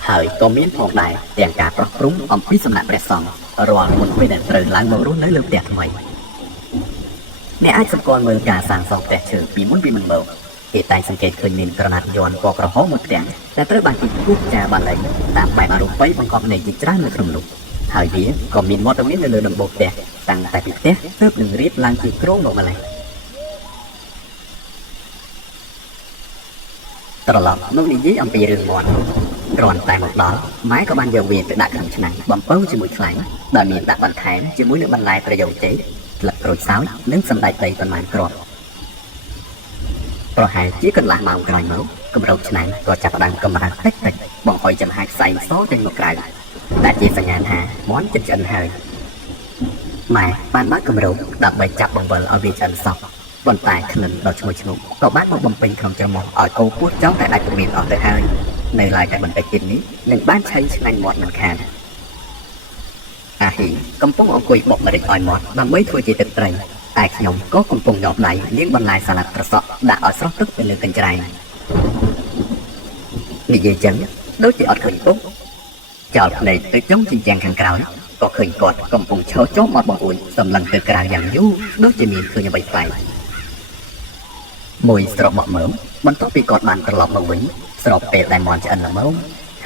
ហើយក៏មានផងដែរទាំងការប្រោះព្រំអំពីសំណាក់ព្រះសង្ឃរាល់មុនពេលដែលត្រូវឡើងមករស់នៅលើផ្ទះថ្មីអ្នកអាចសម្គាល់មើលការសាងសង់ផ្ទះឈើពីមុនមកគេតែងសង្កេតឃើញមានក្រណាត់យ័ន្តពណ៌ក្រហមមួយផ្ទាំងដែលត្រូវបានគេគូសចាបាលីតាមបែបអរូបីបង្កប់នៃជាច្រើននៅក្នុងនោះហើយវាក៏មានវត្តមាននៅលើដំបូលផ្ទះតាំងតែពីផ្ទះទើបនឹងរៀបឡើងជាគ្រោងមកម្ល៉េះត្រឡប់មកនិយាយអំពីរឿងមាន់គ្រាន់តែមកដល់ម៉ែក៏បានយកវាទៅដាក់ក្នុងឆ្នាំងបំពៅជាមួយខ្លាញ់ដែលមានដាក់បន្ថែមជាមួយនឹងបន្លែប្រយោគចេកស្លឹកក្រូចសើចនិងសណ្តែកដីប៉ុន្មានគ្រាប់ប្រហែលជាកន្លះម៉ោងក្រោយមកគម្របឆ្នាំងក៏ចាប់ផ្ដើមកម្រើកតិចបង្ហុយចំហាយផ្សែងសចេញមកក្រៅដែលជាសញ្ញាថាមាន់ចិត្តឆ្អិនហើយម៉ែបានបើកគម្របដើម្បីចាប់បង្វិលឲ្យវាឆ្អិនសោះប៉ុន្តែក្លិនដ៏ឈ្ងុយឈ្ងុយក៏បានមកបំពេញក្នុងច្រមុះឲ្យគោពោះចង់តែដាច់ពមៀនអស់ទៅហើយនៅឡើយតែបន្តិចទៀតនេះនឹងបានឆៃឆ្ងាញ់មាត់មិនខានអាហ៊ីកំពុងអង្គុយបុកម្រេចឲ្យមាត់ដើម្បីធ្វើជាទឹកត្រីតែខ្ញុំក៏កំពុងយកដៃលាងបន្លែសាឡាត់ត្រសក់ដាក់ឲ្យស្រស់ទឹកទៅលើកញ្ច្រែងនិយាយចឹងដូចជាអត់ឃើញពុកចោលភ្នែកទៅចុងជញ្ជាំងខាងក្រោយក៏ឃើញគាត់កំពុងឈរចុះមាត់បង្អួចសម្លឹងទៅក្រៅយ៉ាងយូរដូចជាមានឃើញអ្វីប្លែកមួយស្រកបក់មើលបន្ទាប់ពីគាត់បានត្រឡប់មកវិញស្របពេលដែលមាន់ឆ្អិនល្មម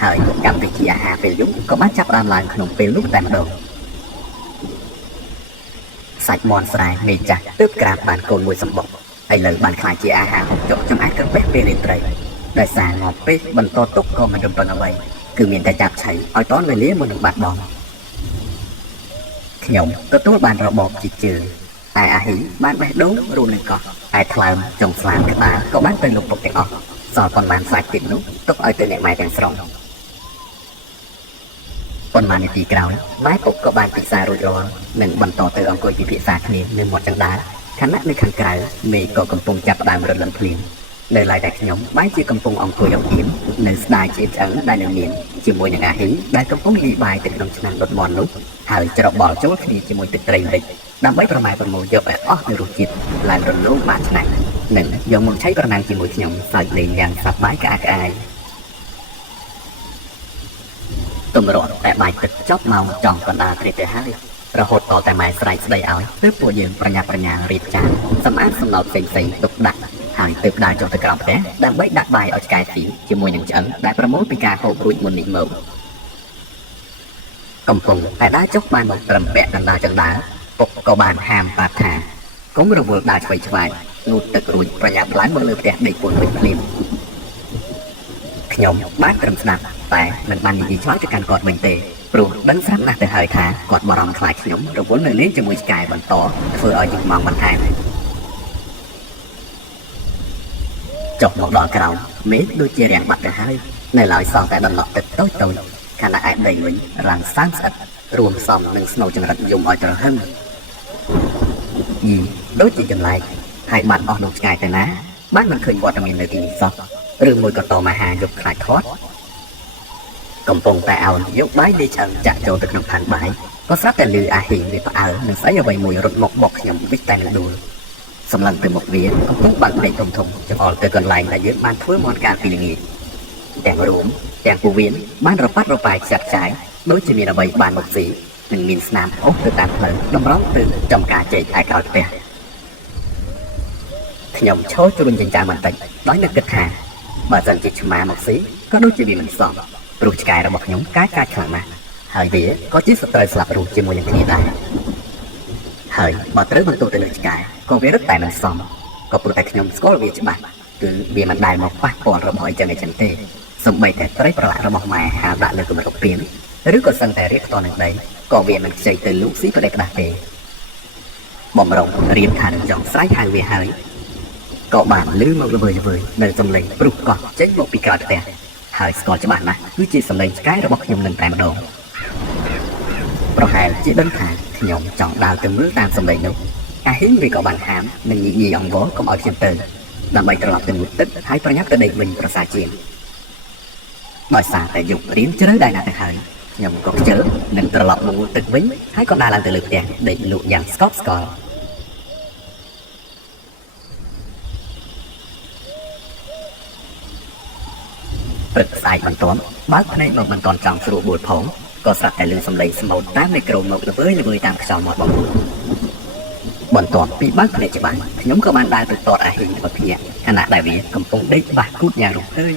ហើយកម្មវិធីអាហារពេលយប់ក៏បានចាប់ផ្ដើមឡើងក្នុងពេលនោះតែម្ដងសាច់មាន់ស្រែមេចាស់ទើបក្រាបបានកូនមួយសម្បុកឥឡូវបានខ្លាចជាអាហារហូបចុកចំអាតក្រពះពេលរាត្រីដោយសារងាប់ពេកបន្តទុកក៏មិនរំពឹងអ្វីគឺមានតែចាប់ឆៃឲ្យតនវេលាមុននឹងបាត់បង់ខ្ញុំទទួលបានរបបជាជើងតែអាហ៊ីបានបេះដូងរួមនឹងកោះតែថ្លើមចុងស្លាមក្បាលក៏បានទៅលុបពុកទាំងអស់សល់ប៉ុន្មានសាច់ទៀតនោះទុកឲ្យទៅអ្នកម៉ែទាំងស្រុងប៉ុន្មាននាទីក្រោយម៉ែពុកក៏បានពិសារួចរាល់និងបន្តទៅអង្គុយពិភាក្សាគ្នានៅមាត់ចង្ដាលខណៈនៅខាងក្រៅមេឃក៏កំពុងចាប់ផ្ដើមរលឹមភ្លៀងនៅឡើយតែខ្ញុំបែរជាកំពុងអង្គុយអង្អៀមនៅស្ដាយជាឆ្អឹងដែលនៅមានជាមួយនឹងអាហ៊ីដែលកំពុងលាយបាយទៅក្នុងឆ្នាំងដុតមាន់នោះហើយច្របល់ចូលគ្នាជាមួយទឹកត្រីម្រេចដើម្បីប្រម៉ែប្រមូលយកឲ្យអស់នូវរសជាតិឡើងរលោងបានឆ្ងាញ់និងយកមកឆៃប្រណាំងជាមួយខ្ញុំសើចលេងយ៉ាងសប្បាយក្អាកក្អាយទម្រាំតែបាយទឹកចប់ម៉ោងចង់កណ្ដាលគ្រាទៅហើយរហូតតតែម៉ែស្រែកស្ដីឲ្យទើបពួកយើងប្រញាប់ប្រញាល់រៀបចានសម្អាតសំណោតផ្សេងៗទុកដាក់ហើយទើបដើរចុះទៅក្រោមផ្ទះដើម្បីដាក់បាយឲ្យឆ្កែស៊ីជាមួយនឹងឆ្អឹងដែលប្រមូលពីការហូបរួចមុននេះមកកំពុងតែដើរចុះបានមកត្រឹមពាក់កណ្ដាលចង្ដាលពុកក៏បានហាមប៉ាត់ថាកុំរវល់ដើរឆ្វេងឆ្វាយងូតទឹករួចប្រញាប់ឡើងមកលើផ្ទះដេកពួនវិញភ្លាមខ្ញុំបានត្រឹមស្ដាប់តែមិនបាននិយាយឆ្លើយទៅកាន់គាត់វិញទេព្រោះដឹងស្រាប់ណាស់ទៅហើយថាគាត់បារម្ភខ្លាចខ្ញុំរវល់នៅលេងជាមួយឆ្កែបន្តធ្វើឲ្យយឺតម៉ោងបន្ថែមចុះមកដល់ក្រោមមេឃដូចជារាំងបាត់ទៅហើយ នៅឡើយសល់តែដំណក់ទឹកតូចៗខណៈឯដីវិញរាំងសាំស្អិតរួមផ្សំនឹងស្នូលចង្រិតយំឲ្យត្រហឹងដូចជាចម្លែកហើយបាត់អស់នោះឆ្ងាយទៅណាបានមិនឃើញវត្តមាននៅទីនេះសោះឬមួយក៏តមហាយកខ្លាចខាត់កំពុងតែអោនយកបាយដេកឆ្អឹងចាក់ចូលទៅក្នុងផានបាយក៏ស្រាប់តែលឺអាហ៊ីងវាផ្អើលនឹងស្អីអ្វីមួយរត់មកបុកខ្ញុំវិចតែនឹងដួលសម្លឹងទៅមុខវាកំពុងបាក់ដេកធំចង្អុលទៅកន្លែងដែលយើងបានធ្វើមាត់ការពីល្ងាចទាំងរួមទាំងពូវៀនបានរប៉ាត់រប៉ាយខ្ចាត់ចាយដូចជាមានអ្វីបានមកស៊ីនឹងមានស្នាមអូសទៅតាមផ្លូវតម្រង់ទៅចំការចេកឯក្រោយផ្ទះខ្ញុំឈរជ្រុញចិញ្ចើមបន្តិចដោយនឹកគិតថាបើសិនជាឆ្មាមកស៊ីក៏ដូចជាវាមិនសមព្រោះឆ្កែរបស់ខ្ញុំកាចខ្លាំងណាស់ហើយវាក៏ជាសត្រូវស្លាប់រស់ជាមួយនឹងគ្នាដែរហើយបើត្រូវបន្ទោសទៅលើឆ្កែក៏វារឹតតែមិនសមក៏ព្រោះតែខ្ញុំស្គាល់វាច្បាស់គឺវាមិនដែលមកប៉ះពាល់របស់អីចឹងទេសូម្បីតែត្រីប្រឡាក់របស់ម៉ែហាលដាក់លើកម្រិតពៀនឬក៏សឹងតែរៀបផ្ទាល់នឹងដីក៏វាមិនខ្ចីទៅលូកស៊ីប្រដេកដាស់ទេបំរុងរៀបថានឹងចង់ស្រែកហៅវាហើយក៏បានលឺមកល្វើយនៅសំឡេងព្រុសកោះចេញមកពីក្រៅផ្ទះហើយស្គាល់ច្បាស់ណាស់គឺជាសំឡេងឆ្កែរបស់ខ្ញុំនឹងតែម្ដងប្រហែលជាដឹងថាខ្ញុំចង់ដើរទៅមើលតាមសំឡេងនោះអាហ៊ីងវាក៏បានហាមនឹងញីអង្វរកុំឲ្យខ្ញុំទៅដើម្បីត្រឡប់ទៅងូតទឹកហើយប្រញាប់ទៅដេកវិញប្រសើរជាងដោយសារតែយប់រៀនជ្រៅដែរណាស់ទៅហើយខ្ញុំក៏ខ្ជិលនឹងត្រឡប់មកងូតទឹកវិញហើយក៏ដើរឡើងទៅលើផ្ទះដេកលក់យ៉ាងស្កប់ស្កល់ព្រឹកស្អែកបន្ទាន់បើកភ្នែកមកមិនទាន់ចង់ស្រួលបួលផងក៏ស្រាប់តែឮសំឡេងស្មូតតាមមីក្រូមកល្វើយតាមខ្យល់មាត់បងប្អូនបន្ទាប់ពីបើកភ្នែកច្បាស់ខ្ញុំក៏បានដើរទៅតតអាហ៊ីងរបស់ភ្ញាក់ខណៈដែលវាកំពុងដេកបាសគូតយ៉ាងរំភើយ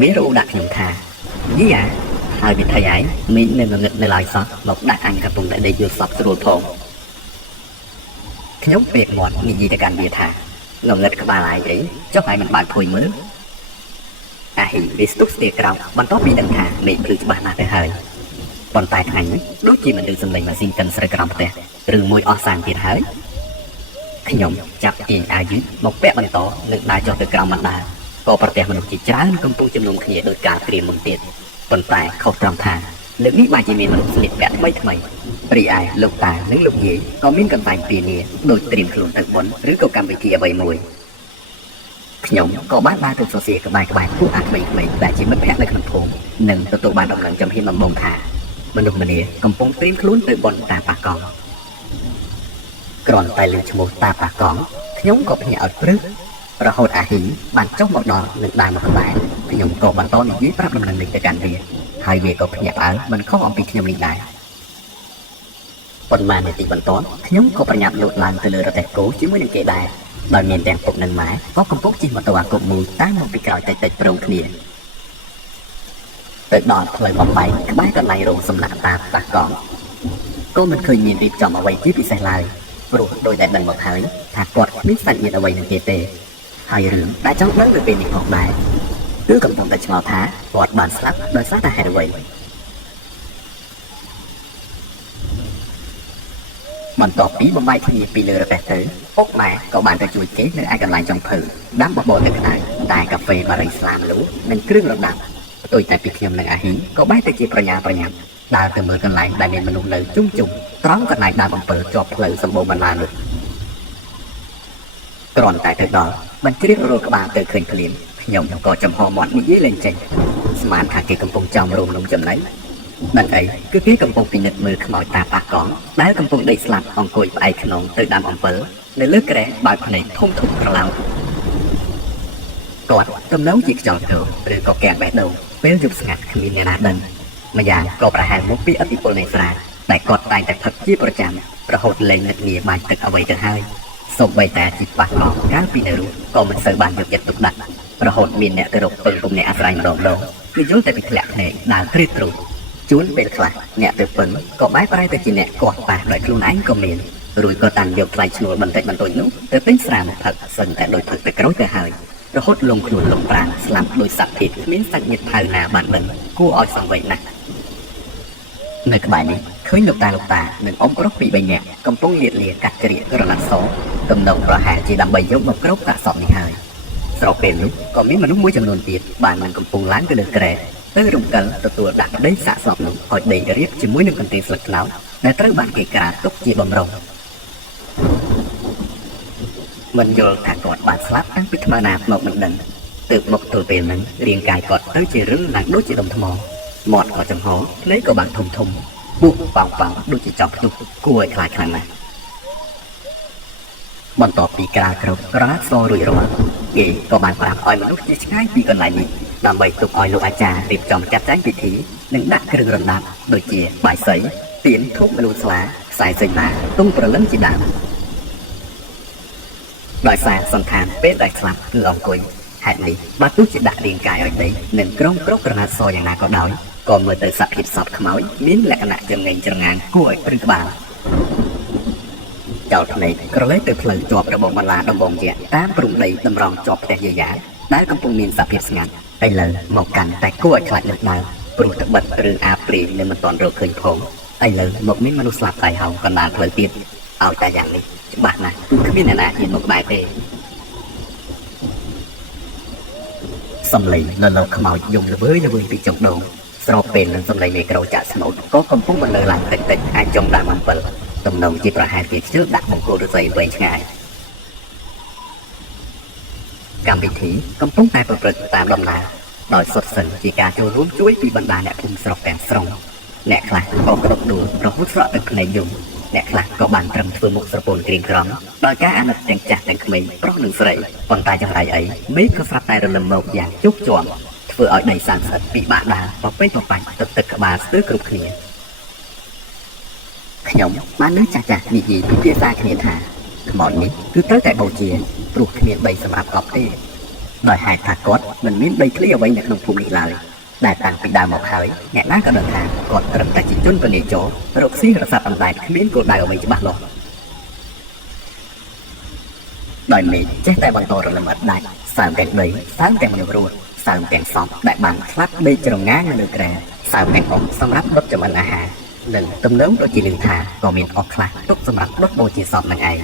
វារោដាក់ខ្ញុំថាយីអាហើយវិធីឯងមីនៅងឹតនៅឡើយសោះមកដាក់អញកំពុងតែដេកយល់សពស្រួលផងខ្ញុំពេកមាត់និយាយទៅកាន់វាថាងឹតក្បាលឯងអីចុះឯងមិនបើកភួយមើលអាហ៊ីវាស្ទុះស្ទាក្រោមបន្ទាប់ពីដឹងថាមេឃភ្លឺច្បាស់ណាស់ទៅហើយប៉ុន្តែថ្ងៃនេះដូចជាមិនឮសំឡេងម៉ាស៊ីនកិនស្រូវក្រោមផ្ទះឬមួយអស់សាំងទៀតហើយខ្ញុំចាប់ទាញអាយុមកពាក់បន្តនឹងដើរចុះទៅក្រោមបណ្ដាក៏ប្រទះមនុស្សជាច្រើនកំពុងជំនុំគ្នាដោយការត្រៀមមុនទៀតប៉ុន្តែខុសត្រង់ថាលើកនេះបានជាមានមនុស្សស្លៀកពាក់ថ្មីរីឯលោកតានិងលោកយាយក៏មានកន្លែងពានាដោយត្រៀមខ្លួនទៅបុណ្យឬក៏កម្មវិធីអ្វីមួយខ្ញុំក៏បានដើរទៅសរសេរក្បែរពួកអាក្មេងៗដែលជាមិត្តភក្តិនៅក្នុងភូមិនិងទទួលបានដំណឹងចំហៀនដំបងថាមនុស្សម្នាកំពុងត្រៀមខ្លួនទៅបុណ្យតាប៉ះកង់គ្រាន់តែលើឈ្មោះតាប៉ះកង់ខ្ញុំក៏ភ្ញាក់ឲ្យព្រឹករហូតអាហ៊ីបានចុះមកដល់នឹងដើរមកក្បែរខ្ញុំក៏បន្តនិយាយប្រាប់ដំណឹងនេះទៅកាន់វាហើយវាក៏ភ្ញាក់ផ្អើលមិនខុសអំពីខ្ញុំនេះដែរប៉ុន្មាននាទីបន្ទាប់ខ្ញុំក៏ប្រញាប់លោតឡើងទៅលើរទេះគោជាមួយនឹងគេដែរដោយមានទាំងពុកនិងម៉ែក៏កំពុងជិះម៉ូតូអាកុកមួយតាមមកពីក្រោយតិចព្រមគ្នាទៅដល់ផ្លូវបំបែកក្បែរកន្លែងរោងសំណាក់តាប៉ះកង់ក៏មិនឃើញមានរៀបចំអ្វីជាពិសេសឡើយព្រោះដោយតែដឹងមកហើយថាគាត់គ្មានសាច់ញាតិអ្វីនឹងគេទេហើយរឿងដែលចង់ដឹងនៅពេលនេះផងដែរគឺកំពុងតែឆ្ងល់ថាគាត់បានស្លាប់ដោយសារតែហេតុអ្វីបន្ទាប់ពីបំបែកគ្នាពីលើរទេះទៅពុកម៉ែក៏បានទៅជួយគេនៅឯកន្លែងចុងភៅដាំបបរទឹកក្តៅតែកាហ្វេបារីស្លាមលូនិងគ្រឿងរំដាប់ផ្ទុយតែពីខ្ញុំនិងអាហ៊ីក៏បែរទៅជាប្រញាប់ដើរទៅមើលកន្លែងដែលមានមនុស្សនៅជុំត្រង់កន្លែងដើរបំពើជាប់ផ្លូវសម្បូរបន្លានោះគ្រាន់តែទៅដល់បញ្ជ្រាបរកក្បាលទៅឃើញភ្លាមខ្ញុំក៏ចំហមាត់និយាយលេងចេញស្មានថាគេកំពុងចង់រោមនំចំណៃមិនអីគឺគេកំពុងពិនិត្យមើលខ្មោចតាប៉ះកង់ដែលកំពុងដេកស្លាប់អង្គុយផ្អែកខ្នងទៅដាំអំពិលនៅលើគ្រែបើកភ្នែកធំក្រឡោតគាត់ទំនងជាខ្យល់ទៅឬក៏កែបេះដូងពេលយប់ស្ងាត់គ្មានអ្នកណាដឹងម្យ៉ាងក៏ប្រហែលមកពីឥទ្ធិពលនៃស្រាតែគាត់តែងតែផឹកជាប្រចាំរហូតលែងនឹកងារបាញ់ទឹកអ្វីទៅហើយសូម្បីតែជីប៉ះកង់កាលពីនៅរស់ក៏មិនសូវបានយកចិត្តទុកដាក់រហូតមានអ្នកទៅរកពឹងពុំអ្នកអាស្រ័យម្ដងគឺយល់តែពីធ្លាក់ភ្នែកដើរព្រៀតទ្រូងជួនពេលខ្លះអ្នកទៅពឹងក៏បែរប្រែទៅជាអ្នកកោះប៉ះដោយខ្លួនឯងក៏មានរួចក៏តាំងយកថ្លៃឈ្នួលបន្តិចបន្តួចនោះទៅទិញស្រាមកផឹកសិនតែដោយផឹកទៅក្រូចទៅហើយរហូតលងខ្លួនលងប្រាណស្លាប់ដោយសត្វភេទគ្មានសាច់ញាតិថៅណាបានបិណ្ឌគួរឲ្យសង្វេគណាស់នៅក្បែរនេះឃើញលោកតានិងអ៊ំប្រុសពីរបីនាក់កំពុងលាតលាកាត់ជ្រៀករណាត់សទំនងប្រហែលជាដើម្បីយកមកគ្របដាក់សពនេះហើយស ស្របពេលនោះក៏មានមនុស្សមួយចំនួនទៀតបាននឹងកំពុងឡើងទៅលើក្រែទៅរំកិលទទួលដាក់ដីសាកសពនោះឲ្យដេករៀបជាមួយនឹងកន្ទេលស្លឹកត្នោតដែលត្រូវបានគេក្រាទុកជាបំរុងមិនយល់ថាគាត់បានស្លាប់តាំងពីថ្មណាមកមិនដឹងទើបមកទល់ពេលហ្នឹងរាងកាយគាត់ទៅជារឹងឡើងដូចជាដុំថ្មមាត់ក៏ចំហភ្នែកក៏បានធំធំពុះប៉ោងប៉ោងដូចជាចង់ផ្ទុះគួរឲ្យខ្លាចខ្លាំងណាស់បន្ទាប់ពីក្រាលគ្រប់រ៉ាសរួចរាល់គេក៏បានប្រាប់ឲ្យមនុស្សជាឆ្ងាយពីកន្លែងនេះដើម្បីទុកឲ្យលោកអាចារ្យរៀបចំចាត់ចែងពិធីនិងដាក់គ្រឿងរណ្ដាប់ដូចជាបាយសីទៀនធូបមនុស្សស្លាខ្សែសេនាទុំប្រលឹងជាដើមដោយសារសន្តានពេលដែលស្លាប់គឺអង្គុយហេតុនេះបើទោះជាដាក់រាងកាយឲ្យដីនិងក្រុមគ្រប់ក្រណាត់សយ៉ាងណាក៏ដោយក៏មើលទៅសភាពសពខ្មោចមានលក្ខណៈចង្អេងចង្អាងគួរឲ្យព្រឺក្បាលចោលភ្នែកក្រឡេកទៅផ្លូវជាប់របងបន្លាដំបងយក្សតាមព្រំដីតម្រង់ជាប់ផ្ទះយាយាដែលកំពុងមានសភាពស្ងាត់ឥឡូវមកកាន់តែគួរឲ្យខ្លាចលើកដើមព្រោះត្បិតរឿងអាព្រីនៅមិនទាន់រកឃើញផងឥឡូវមកមានមនុស្សស្លាប់តៃហោកណ្ដាលផ្លូវទៀតឲ្យតែយ៉ាងនេះច្បាស់ណាស់គ្មានអ្នកណាហ៊ានមកបែរទេសំឡេងនៅលើខ្មោចយំល្វើយល្វើយពីចុងដងស្របពេលនឹងសំឡេងមីក្រូចាក់ស្មូតក៏កំពុងបន្លឺឡើងតិចតិចអាចចុងដើមអំពិលទំនងជាប្រហែលជាខ្ជិលដាក់មង្គលឫស្សីវែងឆ្ងាយកម្មវិធីកំពុងតែប្រព្រឹត្តតាមដំណើរដោយសុទ្ធសឹងជាការចូលរួមជួយពីបណ្ដាអ្នកភូមិស្រុកទាំងស្រុងអ្នកខ្លះក៏គ្រប់ដួលរហូតស្រក់ទឹកភ្នែកយំអ្នកខ្លះក៏បានត្រឹមធ្វើមុខស្រពោនក្រៀមក្រំដោយការអាណិតទាំងចាស់ទាំងក្មេងប្រុសនិងស្រីប៉ុន្តែយ៉ាងไรអីមេឃក៏ស្រាប់តែរលឹមមកយ៉ាងជោគជាំធ្វើឲ្យដីសាំងស្អិតពិបាកដើរបបិបបាច់ទឹកក្បាលស្ទើរគ្រប់គ្នាខ្ញុំបាននៅចាស់និយាយពីភាសាគ្នាថាខ្មោចនេះគឺត្រូវតែបូជាព្រោះគ្មានដីសម្រាប់កប់ទេដោយហេតុថាគាត់មិនមានដីធ្លីអ្វីនៅក្នុងភូមិនេះឡើយដែលតាំងពីដើមមកហើយអ្នកណាក៏ដឹងថាគាត់ត្រឹមតែជាជនពនាចររកស៊ីរស័ព្ទអណ្ដែតគ្មានគោលដៅអ្វីច្បាស់លាស់ដោយមេឃចេះតែបន្តរលឹមឥតដាច់សើមទាំងដីសើមទាំងមនុស្សរស់សើមទាំងសពដែលបានខ្លាប់ដេកច្រងាងនៅលើក្រែសើមទាំងអស់សម្រាប់ដុតចម្អិនអាហារនិងទំនើងដូចជាលឿនថាក៏មានអស់ខ្លះទុកសម្រាប់ដុតបូជាសពនឹងឯង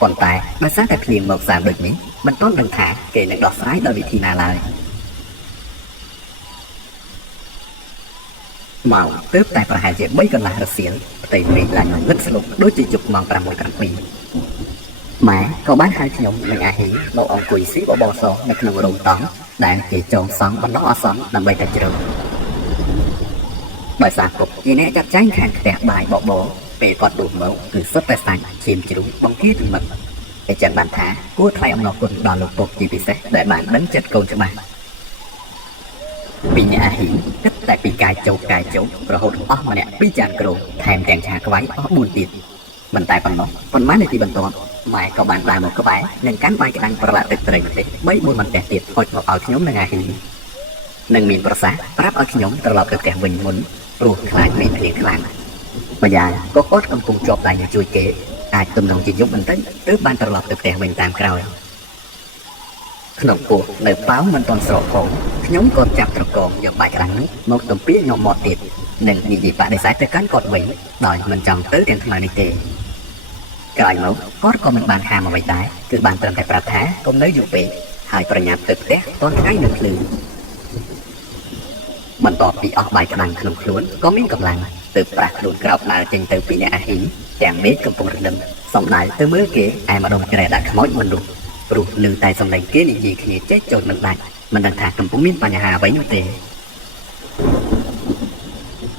ប៉ុន្តែដោយសារតែភ្លៀងមកសើមដូចនេះមិនទាន់ដឹងថាគេនឹងដោះស្រាយដោយវិធីណាឡើយម៉ោងទើបតែប្រហែលជា3កន្លះរសៀលផ្ទៃមេឃឡើងងឹតស្លុបដូចជាជប់ម៉ោង 6:07 ម៉ែក៏បានហៅខ្ញុំនិងអាហ៊ីមកអង្គុយស៊ីបបរសនៅក្នុងរោងតង់ដែលគេចងសង់បណ្ដោះអាសន្នដើម្បីតែជ្រឹងដោយសារពុកជាអ្នកចាត់ចែងខាងផ្ទះបាយបបរពេលគាត់ដួលមកគឺសុទ្ធតែសាច់ឈាមជ្រូកបង្គាទាំងមឹកគេចាំបានថាគួរថ្លែងអំណរគុណដល់លោកពុកជាពិសេសដែលបានដឹងចិត្តកូនច្បាស់ពីអ្នកអាហ៊ីគិតតែពីកាយចោករហូតអស់ម្នាក់2ចានក្រូថែមទាំងឆាខ្វៃអស់4ទៀតមិនតែប៉ុណ្ណោះប៉ុន្មាននាទីបន្ទាប់ម៉ែក៏បានដើរមកក្បែរនិងកាន់បាយក្តាំងប្រឡាក់ទឹកត្រីបន្តិច 3-4 បន្ទះទៀតហុចមកឲ្យខ្ញុំនិងអាហ៊ីនិងមានប្រសាសន៍ប្រាប់ឲ្យខ្ញុំត្រឡប់ទៅផ្ទះវិញមុនព្រោះខ្លាចមេឃភ្លៀងខ្លាំងម្យ៉ាងក៏គាត់កំពុងជាប់ដៃនឹងជួយគេអាចទំនងជាយប់បន្តិចទើបបានត្រឡប់ទៅផ្ទះវិញតាមក្រោយក្នុងពោះនៅប៉ោងមិនទាន់ស្រកផងខ្ញុំក៏ចាប់ត្រកងយកបាយក្តាំងនោះមកទំពាញាប់មាត់ទៀតនិងនិយាយបដិសេធទៅកាន់គាត់វិញដោយមិនចង់ទៅទាំងថ្មនេះទេក្រោយមកគាត់ក៏មិនបានហាមអ្វីដែរគឺបានត្រឹមតែប្រាប់ថាកុំនៅយូរពេកហើយប្រញាប់ទៅផ្ទះទាន់ថ្ងៃនៅភ្លឺបន្ទាប់ពីអស់បាយក្តាំងក្នុងខ្លួនក៏មានកម្លាំងទើបប្រាស់ខ្លួនក្រោកដើរចេញទៅពីអ្នកអាហ៊ីទាំងមេឃកំពុងរលឹមសំដៅទៅមើលគេឯម្ដុំក្រែដាក់ខ្មោចមិនរុះព្រោះឮតែសំឡេងគេនិយាយគ្នាចេះចូលមិនដាច់មិនដឹងថាកំពុងមានបញ្ហាអ្វីនោះទេ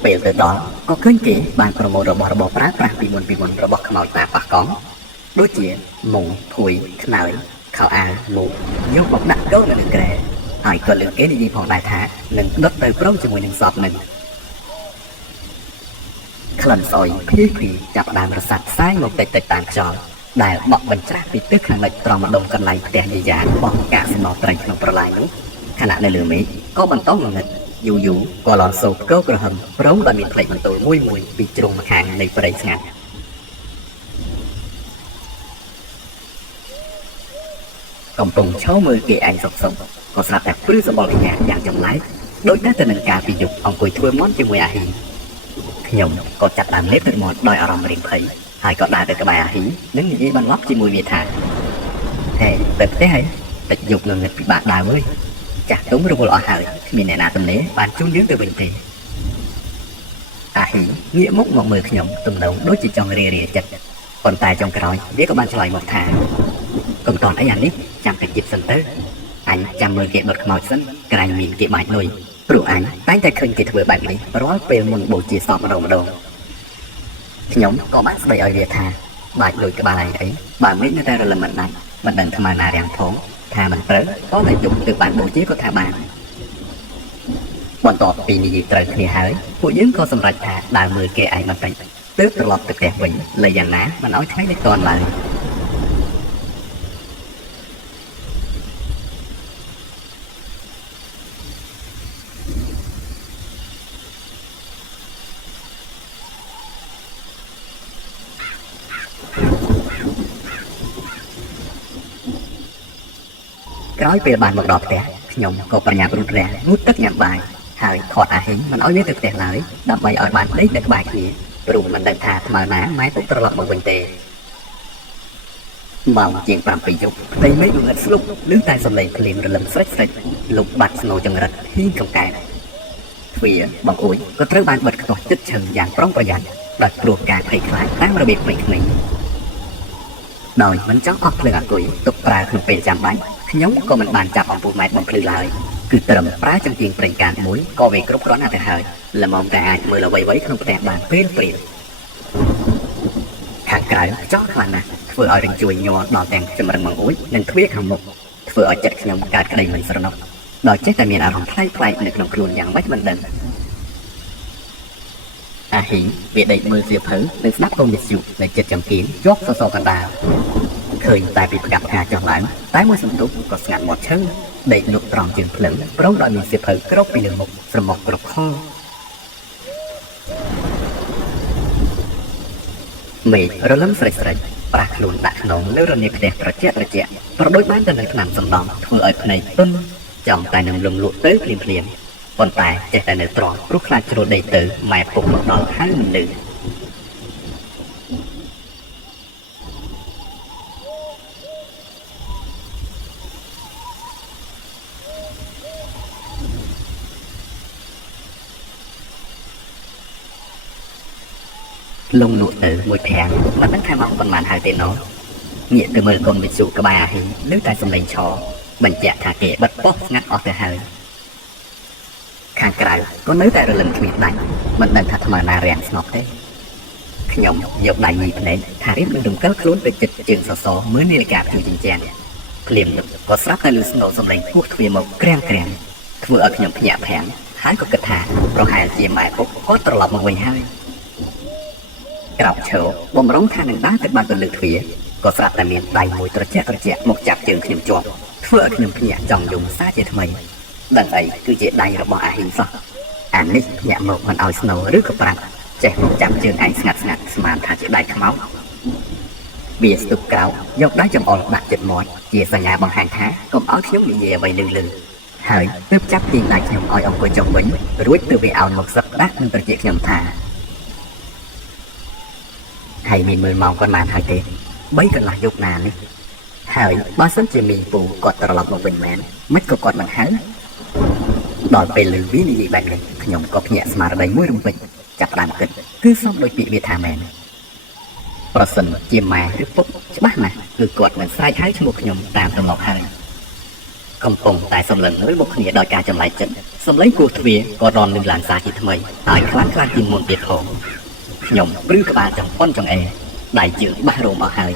ពេលទៅដល់ក៏ឃើញគេបានប្រមូលរបស់របរប្រើប្រាស់ពីមុនរបស់ខ្មោចតាប៉ះកង់ដូចជាមុងភួយខ្នើយខោអាវមុខយកមកដាក់កូននៅលើក្រែហើយក៏លើគេនិយាយផងដែរថានឹងដុតទៅព្រមជាមួយនឹងសពនឹងក្លិនស្អុយភីចាប់ដើមរសាត់ផ្សាយមកតិចតាមខ្យល់ដែលបក់បញ្ច្រាស់ពីទិសខាងលិចត្រង់ម្ដុំកន្លែងផ្ទះយាយាបោះកាកសំណល់ត្រីក្នុងប្រឡាយនោះខណៈនៅលើមេឃក៏បន្តងងឹតយូរក៏លន់សូផ្គរក្រហមព្រមដោយមានផ្លេចបន្ទូលមួយពីជ្រុងម្ខាងនៃព្រៃស្ងាត់កំពុងឈរមើលគេឯងសុកក៏ស្រាប់តែព្រឺសបល់គ្នាយ៉ាងចម្លែកដោយតែទៅនឹងការពីយប់អង្គុយធ្វើមន់ជាមួយអាហ៊ីខ្ញុំក៏ចាប់ដើមលេបទឹកមាត់ដោយអារម្មណ៍រៀងភ័យហើយក៏ដើរទៅក្បែរអាហ៊ីនិងនិយាយបន្លប់ជាមួយវាថាហេទៅផ្ទះហើយ តិចយកងងឹតពិបាកដើមអើយចាស់ទុំរវល់អស់ហើយគ្មានអ្នកណាទំនេរបានជូនយើងទៅវិញទេអាហ៊ីងាកមុខមកមើលខ្ញុំទំនងដូចជាចង់រារាចិត្តប៉ុន្តែចុងក្រោយវាក៏បានឆ្លើយមកថាកុំតន់អីអានេះចាំតែជិតសិនទៅអញចាំមើលគេដុតខ្មោចសិនក្រែងមានគេបាច់លុយព្រោះអញតែងតែឃើញគេធ្វើបែបនេះរាល់ពេលមុនបូជាសពម្ដងខ្ញុំក៏បានស្ដីឲ្យវាថាបាច់លុយក្បាលឯងអីបើមិននៅតែរលឹមមិនដាច់មិនដឹងថ្មណារាំងផងថាមិនត្រូវក៏តែយកទៅបានបូជាក៏ថាបានបន្ទាប់ពីនិយាយត្រូវគ្នាហើយពួកយើងក៏សម្រេចថាដើរមើលគេឯងបន្តិចទើបត្រឡប់ទៅផ្ទះវិញលើយ៉ាងណាមិនឲ្យថ្ងៃនេះតន់ឡើយក្រោយពេលបានមកដល់ផ្ទះខ្ញុំក៏ប្រញាប់រុតរះងូតទឹកញ៉ាំបាយហើយខត់អាហ៊ីងមិនឲ្យវាទៅផ្ទះឡើយដើម្បីឲ្យបានដេកនៅក្បែរគ្នាព្រោះមិនដឹងថាថ្មើរណាម៉ែពុកត្រឡប់មកវិញទេម៉ោងជាង7 យប់ផ្ទៃមេឃងងឹតស្លុបឮតែសំឡេងភ្លៀងរលឹមស្រេចស្រេចលុបបាត់ស្នូចង្រិតហ៊ីងកង្កែបទ្វារបង្អួចក៏ត្រូវបានបិទខ្ទាស់ជិតឈឹងយ៉ាងប្រុងប្រយ័ត្នដោយព្រោះការភ័យខ្លាចតាមរបៀបក្មេងៗដោយមិនចង់អស់ភ្លើងអាគុយទុកប្រើក្នុងពេលចាំបាច់ខ្ញុំក៏មិនបានចាប់អំពូលម៉ែតបំភ្លឺឡើយគឺត្រឹមប្រើចង្កៀងប្រេងកាតមួយក៏វាគ្រប់គ្រាន់ណាស់ទៅហើយល្មមតែអាចមើលអ្វីៗក្នុងផ្ទះបានពេលខាងក្រៅខ្យល់ខ្លាំងណាស់ធ្វើឲ្យរញ្ជួយញ័រដល់ទាំងចម្រឹងបង្អួចនិងទ្វារខាងមុខធ្វើឲ្យចិត្តខ្ញុំកើតក្តីមិនស្រណុកដោយចេះតែមានអារម្មណ៍ប្លែកៗនៅក្នុងខ្លួនយ៉ាងម៉េចមិនដឹងអាហ៊ីងវាដេកមើលសៀវភៅនិងស្ដាប់កុំវិទ្យុនៅចិត្តចង្កៀងជាប់សសរកណ្ដាលឃើញតែពីផ្កាប់ផ្កាចុះឡើងតែមួយសន្ទុះក៏ស្ងាត់មាត់ឈឹងដេកលុកត្រង់ជើងភ្លឹងប្រងដោយមានសៀវភៅគ្របពីលើមុខស្រមុកគ្រប់ខមេឃរលឹមស្រេចស្រេចប្រាស់ខ្លួនដាក់ក្នុងលើរនាបផ្ទះត្រជាក់ប្រដូចបានទៅនៅថ្នាំសំដងធ្វើឲ្យភ្នែកទន់ចំតែនឹងលំលក់ទៅភ្លាមប៉ុន្តែចេះតែនៅត្រង់ព្រោះខ្លាចជ្រុលដេកទៅម៉ែពុកមកដល់ហើយមិនលឺលងលក់ទៅមួយប្រាំងមិនដឹងថាមកប៉ុន្មានហើយទេណោះងាកទៅមើលកូនវិទ្យុក្បែរអាហ៊ីឮតែសំឡេងឈរបញ្ជាក់ថាគេបិទប៉ុស្តិ៍ស្ងាត់អស់ទៅហើយខាងក្រៅក៏នៅតែរលឹមគ្មានដាច់មិនដឹងថាថ្មណារាំងស្ងប់ទេខ្ញុំយកដៃញីភ្នែកថារៀបនឹងរំកិលខ្លួនទៅចិត្តជើងសសរមើលនាឡិកាភ្លឺចិញ្ចាំងភ្លាមនឹកក៏ស្រាប់តែឮស្នូរសំឡេងពុះទ្វារមកក្រាំងធ្វើឲ្យខ្ញុំភ្ញាក់ប្រាំងហើយក៏គិតថាប្រហែលជាម៉ែពុកគាត់ត្រឡប់មកវិញហើយក្រោកឈរបំរុងថានឹងដើរទៅបាត់ទៅលើទ្វារក៏ស្រាប់តែមានដៃមួយត្រជាក់មកចាប់ជើងខ្ញុំជាប់ធ្វើឲ្យខ្ញុំភ្ញាក់ចង់យំសារជាថ្មីដឹងអីគឺជាដៃរបស់អាហ៊ីងសោះអានេះភ្ញាក់មកមិនឲ្យស្នូឬក៏ប្រាក់ចេះមកចាប់ជើងឯងស្ងាត់ស្មានថាជាដៃខ្មោចវាស្ទុបក្រោកយកដៃចំអល់ដាក់ចិត្តមាត់ជាសញ្ញាបង្ហាញថាកុំឲ្យខ្ញុំនិយាយអ្វីលឺហើយទើបចាប់ទាញដៃខ្ញុំឲ្យអង្គុយចុះវិញរួចទើបវាឲ្យមកសឹកដាក់នឹងត្រជាក់ខ្ញុំថាហើយមានមើលម៉ោងប៉ុន្មានហើយទេ3 កន្លះយប់ណានេះហើយបើសិនជាមីពូគាត់ត្រឡប់មកវិញមែនមិនក៏គាត់មិនហៅដល់ពេលឮវានិយាយបែបនេះខ្ញុំក៏ភ្ញាក់ស្មារតីមួយរំពេចចាប់ផ្ដើមគិតគឺសមដូចពាក្យវាថាមែនប្រសិនជាម៉ែឬពុកច្បាស់ណាស់គឺគាត់មិនស្រែកហៅឈ្មោះខ្ញុំតាមទម្លាប់ហើយកំពុងតែសម្លឹងមើលមកគ្នាដោយការចម្លែកចិត្តសម្លេងគោះទ្វារក៏រំលឹងឡើងសារជាថ្មីហើយខ្លាំងជាងមុនទៀតផងខ្ញុំព្រឺក្បាលចង្ប៉ុនចង្អេរដៃជើងបះរោមអស់ហើយ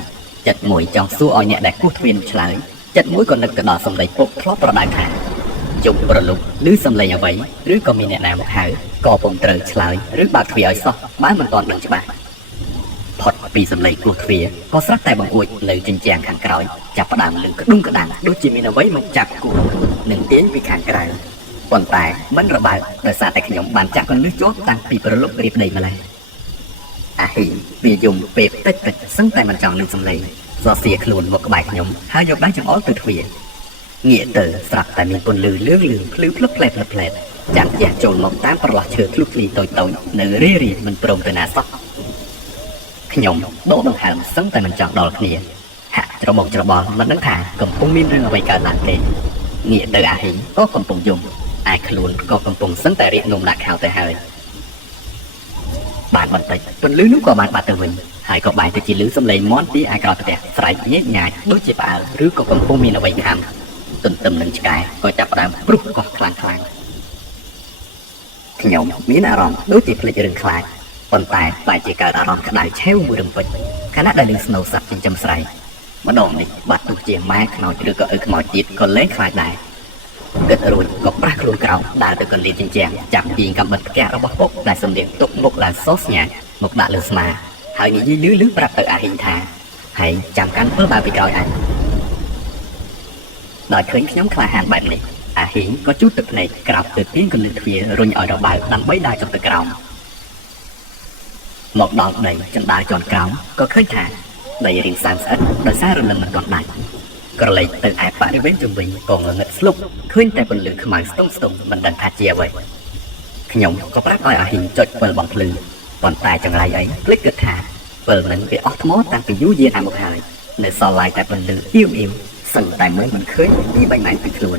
ចិត្តមួយចង់សួរឲ្យអ្នកដែលគោះទ្វារនោះឆ្លើយចិត្តមួយក៏នឹកទៅដល់សម្លេងពុកធ្លាប់ប្រដៅថាជុំប្រលុកឬសម្លេងអ្វីឬក៏មានអ្នកណាមកហៅក៏ពុំត្រូវឆ្លើយឬបើកទ្វារឲ្យសោះបើមិនទាន់ដឹងច្បាស់ផុតពីសម្លេងគោះទ្វារក៏ស្រាប់តែបង្អួចនៅជញ្ជាំងខាងក្រោយចាប់ផ្ដើមលឺក្ដុំក្ដាំដូចជាមានអ្វីមកចាប់គូនឹងទាញពីខាងក្រៅប៉ុន្តែមិនរបើកដោយសារតែខ្ញុំបានចាក់កន្លឹះជាប់តាំងពីប្រលុករៀបដីម្លេះអាហ៊ីវាយំពេលតិចសឹងតែមិនចង់នឹងសម្លេងសរសៀខ្លួនមកក្បែរខ្ញុំហើយយកដៃចង្អុលទៅទ្វារងាកទៅស្រាប់តែមានពន្លឺលឿងភ្លឺភ្លឹកផ្លែតចាំជះចូលមកតាមប្រឡោះឈើធ្លុះធ្លីតូចនៅរីមិនព្រមទៅណាសោះខ្ញុំដកដង្ហើមសឹងតែមិនចង់ដល់គ្នាហាក់ ច្របូកច្របល់មិនដឹងថាកំពុងមានរឿងអ្វីកើតឡើងទេងាកទៅអាហ៊ីងក៏កំពុងយំឯខ្លួនក៏កំពុងសឹងតែរៀកនំដាក់ខោទៅហើយបានបន្តិចពន្លឺនោះក៏បានបាត់ទៅវិញហើយក៏បែរទៅជាលឺសំឡេងមាន់ពីឯក្រោយផ្ទះស្រែកញែកញ៉ាចដូចជាផ្អើលឬក៏កំពុងមានអ្វីខាំទន្ទឹមនឹងឆ្កែក៏ចាប់ផ្ដើមព្រុសកោះខ្លាំងខ្លាំងខ្ញុំមានអារម្មណ៍ដូចជាភ្លេចរឿងខ្លាចប៉ុន្តែបែរជាកើតអារម្មណ៍ក្តៅឆេវមួយរំពេចខណៈដែលឮស្នូរសត្វចិញ្ចឹមស្រែកម្ដងនេះបាត់ទោះជាម៉ែខ្មោចឬក៏ឪខ្មោចទៀតក៏លែងខ្លាចដែរគិតរួចក៏ប្រាស់ខ្លួនក្រោមដើរទៅកន្លែងជញ្ជាំងចាប់ពីកាំបិតផ្ទះរបស់ពុកដែលសំដៀងទុកមុខឡើងសស្ញាមកដាក់លើស្មាហើយនិយាយលឺប្រាប់ទៅអាហ៊ីងថាហើយចាំកាន់ពិលបើពីក្រោយអញដោយឃើញខ្ញុំក្លាហានបែបនេះអាហ៊ីងក៏ជូតទឹកភ្នែកក្រោបទៅទាញកន្លឹះទ្វាររុញឲ្យរបើកដើម្បីដើរចុះទៅក្រោមមកដល់ដីចណ្ដាលជាន់ក្រោមក៏ឃើញថាដីរីងសាមស្អិតដោយសាររលឹមមិនទាន់ដាច់ក្រឡេកទៅឯបរិវេណជុំវិញក៏ងងឹតស្លុកឃើញតែពន្លឺខ្មៅស្ទង់មិនដឹងថាជាអ្វីខ្ញុំក៏ប្រាប់ឲ្យអាហ៊ីងចុចពិលបំភ្លឺប៉ុន្តែចង្រៃអីភ្លេចគិតថាពិលនឹងវាអស់ថ្មតាំងពីយូរយារណាស់មកហើយនៅសល់ឡាយតែពន្លឺអ៊ីវសឹងតែមើលមិនឃើញពី3ម៉ែត្រពីខ្លួន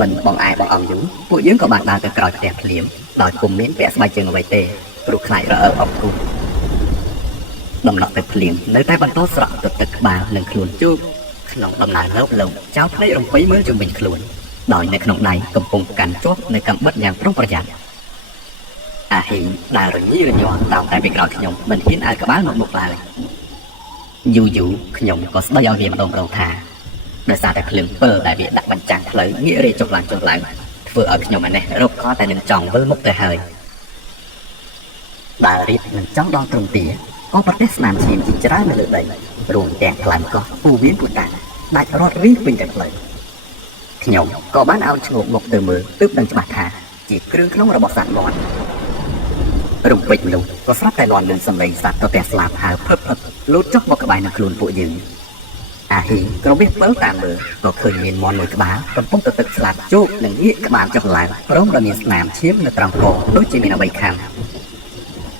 មិនបងឯងបងអង្គយូពួកយើងក៏បានដើរទៅក្រោយផ្ទះភ្លាមដោយពុំមានពាក់ស្បែកជើងអ្វីទេព្រោះខ្លាចរអើអបគូដំណក់ទឹកភ្លៀងនៅតែបន្តស្រក់ទឹកក្បាលនិងខ្លួនជោគក្នុងដំណើរលបចោលភ្នែករំពៃមើលជុំវិញខ្លួនដោយនៅក្នុងដៃកំពុងកាន់ជាប់នៅកាំបិតយ៉ាងប្រុងប្រយ័ត្នអាហ៊ីងដើររញីរញ័រតាមតែពីក្រោយខ្ញុំមិនហ៊ានឲ្យក្បាលមកមុខឡើយយូរខ្ញុំក៏ស្ដីឲ្យវាម្ដងថាដោយសារតែភ្លើងពិលដែលវាដាក់បញ្ចាំងផ្លូវងាករេចុះឡើងធ្វើឲ្យខ្ញុំអានេះរកខតែនឹងចង់វិលមុខទៅហើយដើររៀបនឹងចង់ដល់ត្រង់ទីក៏ប្រទះស្នាមឈាមជាច្រើននៅលើដីរួមទាំងផ្លែកោះពូវៀនពូតាដាច់រត់រីពេញតែផ្លូវខ្ញុំក៏បានឲ្យឈ្ងោកមុខទៅមើលទើបដឹងច្បាស់ថាជាគ្រឿងក្នុងរបស់សត្វមាន់រំពេចមនុស្សក៏ស្រាប់តែលាន់លឿនសម្លេងសត្វទៅតែស្លាប់ហើយផឹកលូតចុះមកក្បែរនឹងខ្លួនពួកយើងអាហ៊ីក៏វាពិលតាមមើលក៏ឃើញមានមាន់មួយក្បាលកំពុងទៅទឹកស្លាប់ជោកនិងងាកក្បាលចុះឡើងព្រមដោយមានស្នាមឈាមនៅត្រង់កដូចជាមានអ្វីខាំ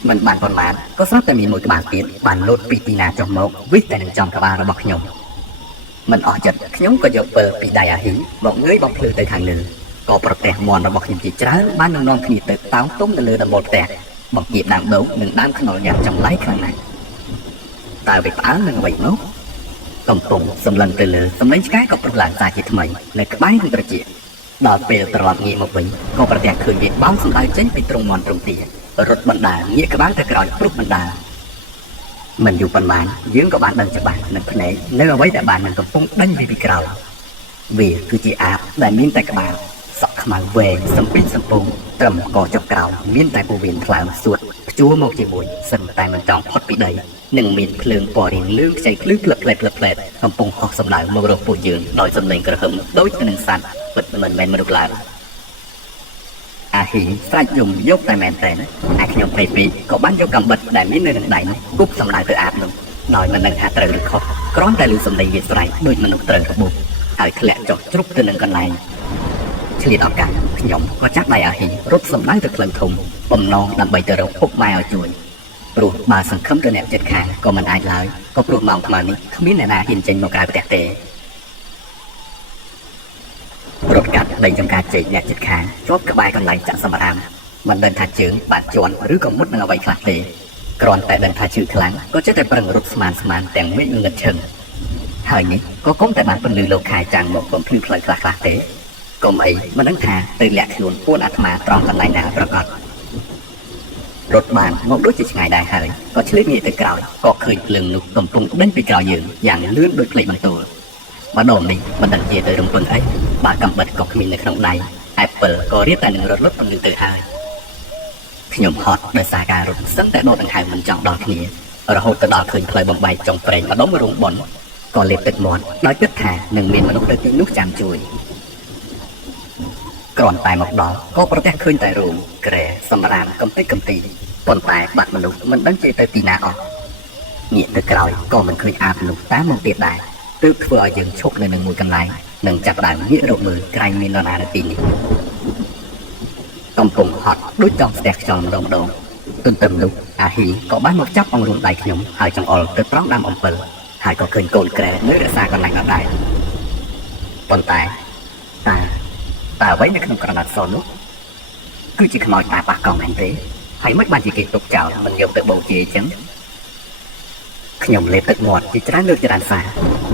មិនបានប៉ុន្មានក៏ស្រាប់តែមានមួយក្បាលទៀតបានលោតពីទីណាចុះមកវិសតែនឹងចំក្បាលរបស់ខ្ញុំមិនអស់ចិត្តខ្ញុំក៏យកពិលពីដៃអាហ៊ីមកងើយបំភ្លឺទៅខាងលើក៏ប្រទះមាន់របស់ខ្ញុំជាច្រើនបាននឹងនាំគ្នាទៅតោងទុំនៅលើដំបូលផ្ទះបង្គាបដើមដូងនិងដើមខ្នុរយ៉ាងចម្លែកខ្លាំងណាស់តើវាផ្អើលនឹងអ្វីមកកំពុងសម្លឹងទៅលើសម្លេងឆ្កែក៏ប្រឡើងសារជាថ្មីនៅក្បែរនឹងត្រចៀកដល់ពេលត្រឡប់ងាកមកវិញក៏ប្រទះឃើញវាបោកសម្ដៅចេញពីទ្រុងមាន់ទ្រុងទារត់បណ្ដាងាកក្បាលទៅក្រោយព្រុសបណ្ដាមិនយូរប៉ុន្មានយើងក៏បានដឹងច្បាស់នឹងភ្នែកនៅអ្វីដែលបាននឹងកំពុងដេញពីក្រោយវាគឺជាអាបដែលមានតែក្បាលសក់ខ្មៅវែងសំពីសំពងត្រឹមកចុះក្រោមមានតែពោះវៀនថ្លើមសួតព្យួរមកជាមួយសឹងតែមិនចង់ផុតពីដីនិងមានភ្លើងពណ៌រៀងលឿងខ្ចីភ្លឺផ្លឹកផ្លែតកំពុងហោះសម្ដៅមករកពួកយើងដោយសំឡេងក្រហមដូចទៅនឹងសត្វពិតមិនមែនមនុស្សឡើយអាហ៊ីងស្រែកយំយកតែមែនតែនឯខ្ញុំពេកក៏បានយកកាំបិតដែលមាននៅក្នុងដៃនោះគប់សម្ដៅទៅអាបនោះដោយមិនដឹងថាត្រូវឬខុសគ្រាន់តែឮសំឡេងវាស្រែកដូចមនុស្សត្រូវរបួសហើយធ្លាក់ចុះជ្រុកទៅនឹងកន្លែងឆ្លៀតឱកាសខ្ញុំក៏ចាប់ដៃអាហ៊ីងរត់សម្ដៅទៅផ្លូវធំបំណងដើម្បីទៅរកពុកម៉ែឲ្យជួយព្រោះបើសង្ឃឹមទៅអ្នកចិត្តខាងក៏មិនអាចឡើយក៏ព្រោះម៉ោងថ្មនេះគ្មានអ្នកណាហ៊ានចេញមកក្រៅផ្ទះទេរត់កាត់ដីចំការចេកអ្នកចិត្តខាងជាប់ក្បែរកន្លែងចាក់សម្រាមមិនដឹងថាជើងបាត់ជន់ឬក៏មុតនឹងអ្វីខ្លះទេគ្រាន់តែដឹងថាឈឺខ្លាំងក៏ចិត្តតែប្រឹងរត់ស្មានទាំងមេឃងឹតឈឹងហើយនេះក៏គង់តែបានពន្លឺលោកខែចាំងមកបំភ្លឺផ្លូវខ្លះទេកុំអីមិនដឹងថាទៅលាក់ខ្លួនពួនអាត្មាត្រង់កន្លែងណាប្រកបរត់បានមកដូចជាឆ្ងាយដែរហើយក៏ឆ្លៀតងាកទៅក្រោយក៏ឃើញភ្លើងនោះកំពុងដេញពីក្រោយយើងយ៉ាងលឿនដូចផ្លេចបន្ទោលម្ដងនេះមិនដឹងជាទៅរំពឹងអីបើកំបិតក៏គ្មាននៅក្នុងដៃឯពិលក៏រៀបតែនឹងរត់លុតពន្លឺទៅហើយខ្ញុំហត់ដោយសារការរត់សឹងតែដកដង្ហើមមិនចង់ដល់គ្នារហូតទៅដល់ឃើញផ្លូវបំបែកចុងប្រេងម្ដុំរងប៉ុនក៏លេបទឹកមាត់ដោយគិតថានឹងមានមនុស្សនៅទីនោះចាំជួយគ្រាន់តែមកដល់ក៏ប្រទះឃើញតែរូងក្រែសម្រាមកំតិចកំទីប៉ុន្តែបាត់មនុស្សមិនដឹងជិះទៅទីណាអស់ងាកទៅក្រោយក៏មិនឃើញអាបមនុស្សតាមមកទៀតដែរទើបធ្វើឲ្យយើងឈប់នៅនឹងមួយកន្លែងនិងចាប់ដើមងាករកមើលក្រែងមាននរណានៅទីនេះកំពុងហត់ដូចចង់ស្ទះខ្យល់ម្ដង ទន្ទឹមនោះអាហ៊ីក៏បានមកចាប់អង្រួនដៃខ្ញុំហើយចង្អុលទៅត្រង់ដើមអំពិលហើយក៏ឃើញកូនក្រែនៅរក្សាកន្លែងដដែលប៉ុន្តែតើអ្វីនៅក្នុងក្រណាត់សនោះគឺជាខ្មោចតាប៉ះកង់មែនទេហើយមិនបានជាគេទុកចោលមិនយកទៅបូជាអញ្ចឹងខ្ញុំលេបទឹកមាត់ជាច្រើនលើកច្រើនសារ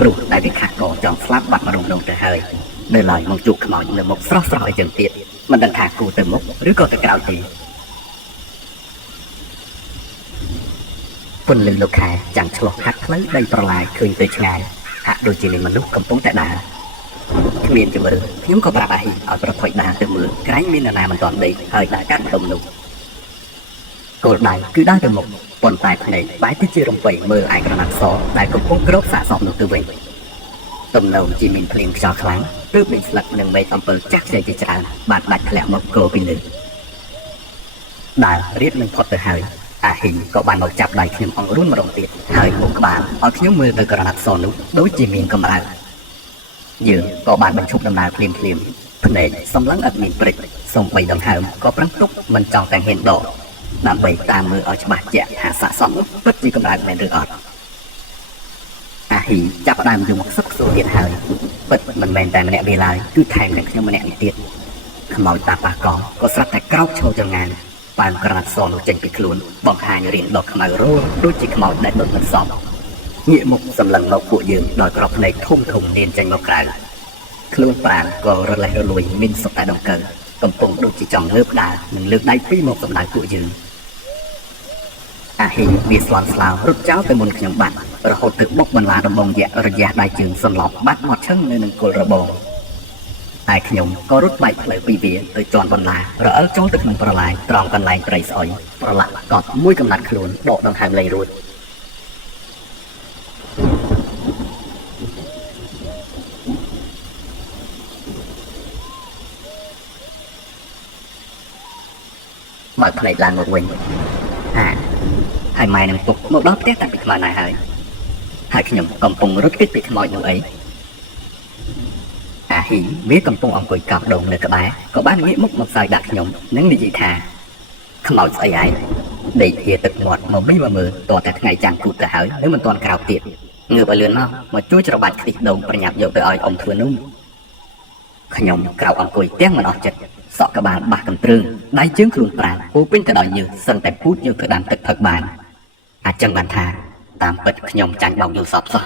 ព្រោះតែវាខាក់កចង់ស្លាប់បាត់មករំលងទៅហើយនៅឡើយមកជួបខ្មោចនៅមុខស្រស់ៗអីចឹងទៀតមិនដឹងថាគូទៅមុខឬក៏ទៅក្រោយទេពន្លឺលោកខែចាំងឆ្លោះហាត់ផ្លូវដីប្រឡាយឃើញទៅឆ្ងាយហាក់ដូចជាមានមនុស្សកំពុងតែដើរគ្មានជំរឿខ្ញុំក៏ប្រាប់អាហ៊ីឲ្យប្រថុយដើរទៅមើលក្រែងមាននរណាមិនទាន់ដេកហើយដើរកាត់ដុំនោះគោលដៅគឺដើរទៅមុខប៉ុន្តែភ្នែកបែរទៅជារំពៃមើលឯក្រណាត់សដែលកំពុងក្រោកសាកសពនោះទៅវិញទំនោរជាមានភ្លៀងខ្យល់ខ្លាំងទើបមានស្លឹកនិងមែកអំពិលចាស់ខ្ចីជាច្រើនបានដាច់ធ្លាក់មកគោពីលើដើររៀបនឹងផុតទៅហើយអាហ៊ីក៏បានមកចាប់ដៃខ្ញុំអង្រួនម្ដងទៀតហើយមកក្បាលឲ្យខ្ញុំមើលទៅក្រណាត់សនោះដូចជាមានកម្រើយើងក៏បានបញ្ឈប់ដំណើរភ្លាមភ្នែកសម្លឹងអត់មានព្រិចសូម្បីដង្ហើមក៏ប្រឹងទុកមិនចង់តែហ៊ានដកដើម្បីតាមមើលឲ្យច្បាស់ជាក់ថាសាកសពនោះពិតជាកម្រើមែនឬអត់អាហ៊ីចាប់ដើមយំខ្សឹបខ្សួលទៀតហើយពិតមិនមែនតែម្នាក់វាឡើយគឺថែមទាំងខ្ញុំម្នាក់នេះទៀតខ្មោចតាប៉ះកង់ក៏ស្រាប់តែក្រោកឈរចង្ងានបានក្រណាត់សនោះចេញពីខ្លួនបង្ហាញរៀងដកខ្មៅរោលដូចជាខ្មោចដែលដុតមិនសពងាកមុខសម្លឹងមកពួកយើងដោយក្របភ្នែកធំនានចេញមកក្រៅខ្លួនប្រាណក៏រលេះរលួយមានសុទ្ធតែដង្កើកំពុងដូចជាចង់លើកដើរនិងលើកដៃពីរមកសម្ដៅពួកយើងអាហ៊ីវាស្លន់ស្លោរត់ចោលទៅមុនខ្ញុំបាត់រហូតទឹកបុកបន្លាដំបងយៈរយះដៃជើងសន្លប់បាត់មកឈឹងនៅនឹងគល់របងតែខ្ញុំក៏រត់បែកផ្លូវពីវាទៅជន់បន្លារអិលចូលទៅក្នុងប្រឡាយត្រង់កន្លែងព្រៃស្អុយប្រឡាក់កត់មួយកំណាត់ខ្លួនដកដង្ហើមលែងរួចបើផ្លេចឡើងមកវិញហើយម៉ែនឹងពុកមកដល់ផ្ទះតាំងពីខ្មៅណាហើយខ្ញុំកំពុងរត់គេចពីខ្មោចនោះអីអាហ៊ីវាកំពុងអង្គុយកោបដងនៅក្បែរក៏បានងាកមុខមកសើចដាក់ខ្ញុំនិងនិយាយថាខ្មោចស្អីឯងដេកហៀទឹកមាត់មកមីមកមើលតតែថ្ងៃចាំងគូតទៅហើយនៅមិនទាន់ក្រោកទៀតងើបឲ្យលឿនមកជួយច្របាច់ខ្ទិះដូងប្រញាប់យកទៅឲ្យអ៊ំធ្វើនោះខ្ញុំក្រោកអង្គុយទាំងមិនអស់ចិត្តសក់ក្បាលបាសកន្ទ្រឹងដៃជើងខ្លួនប្រាណពោពេញទៅដោយញើសសឹងតែពូតយកទៅដាំទឹកផឹកបានអាចចឹងបានថាតាមពិតខ្ញុំចាញ់បោកយល់សពសោះ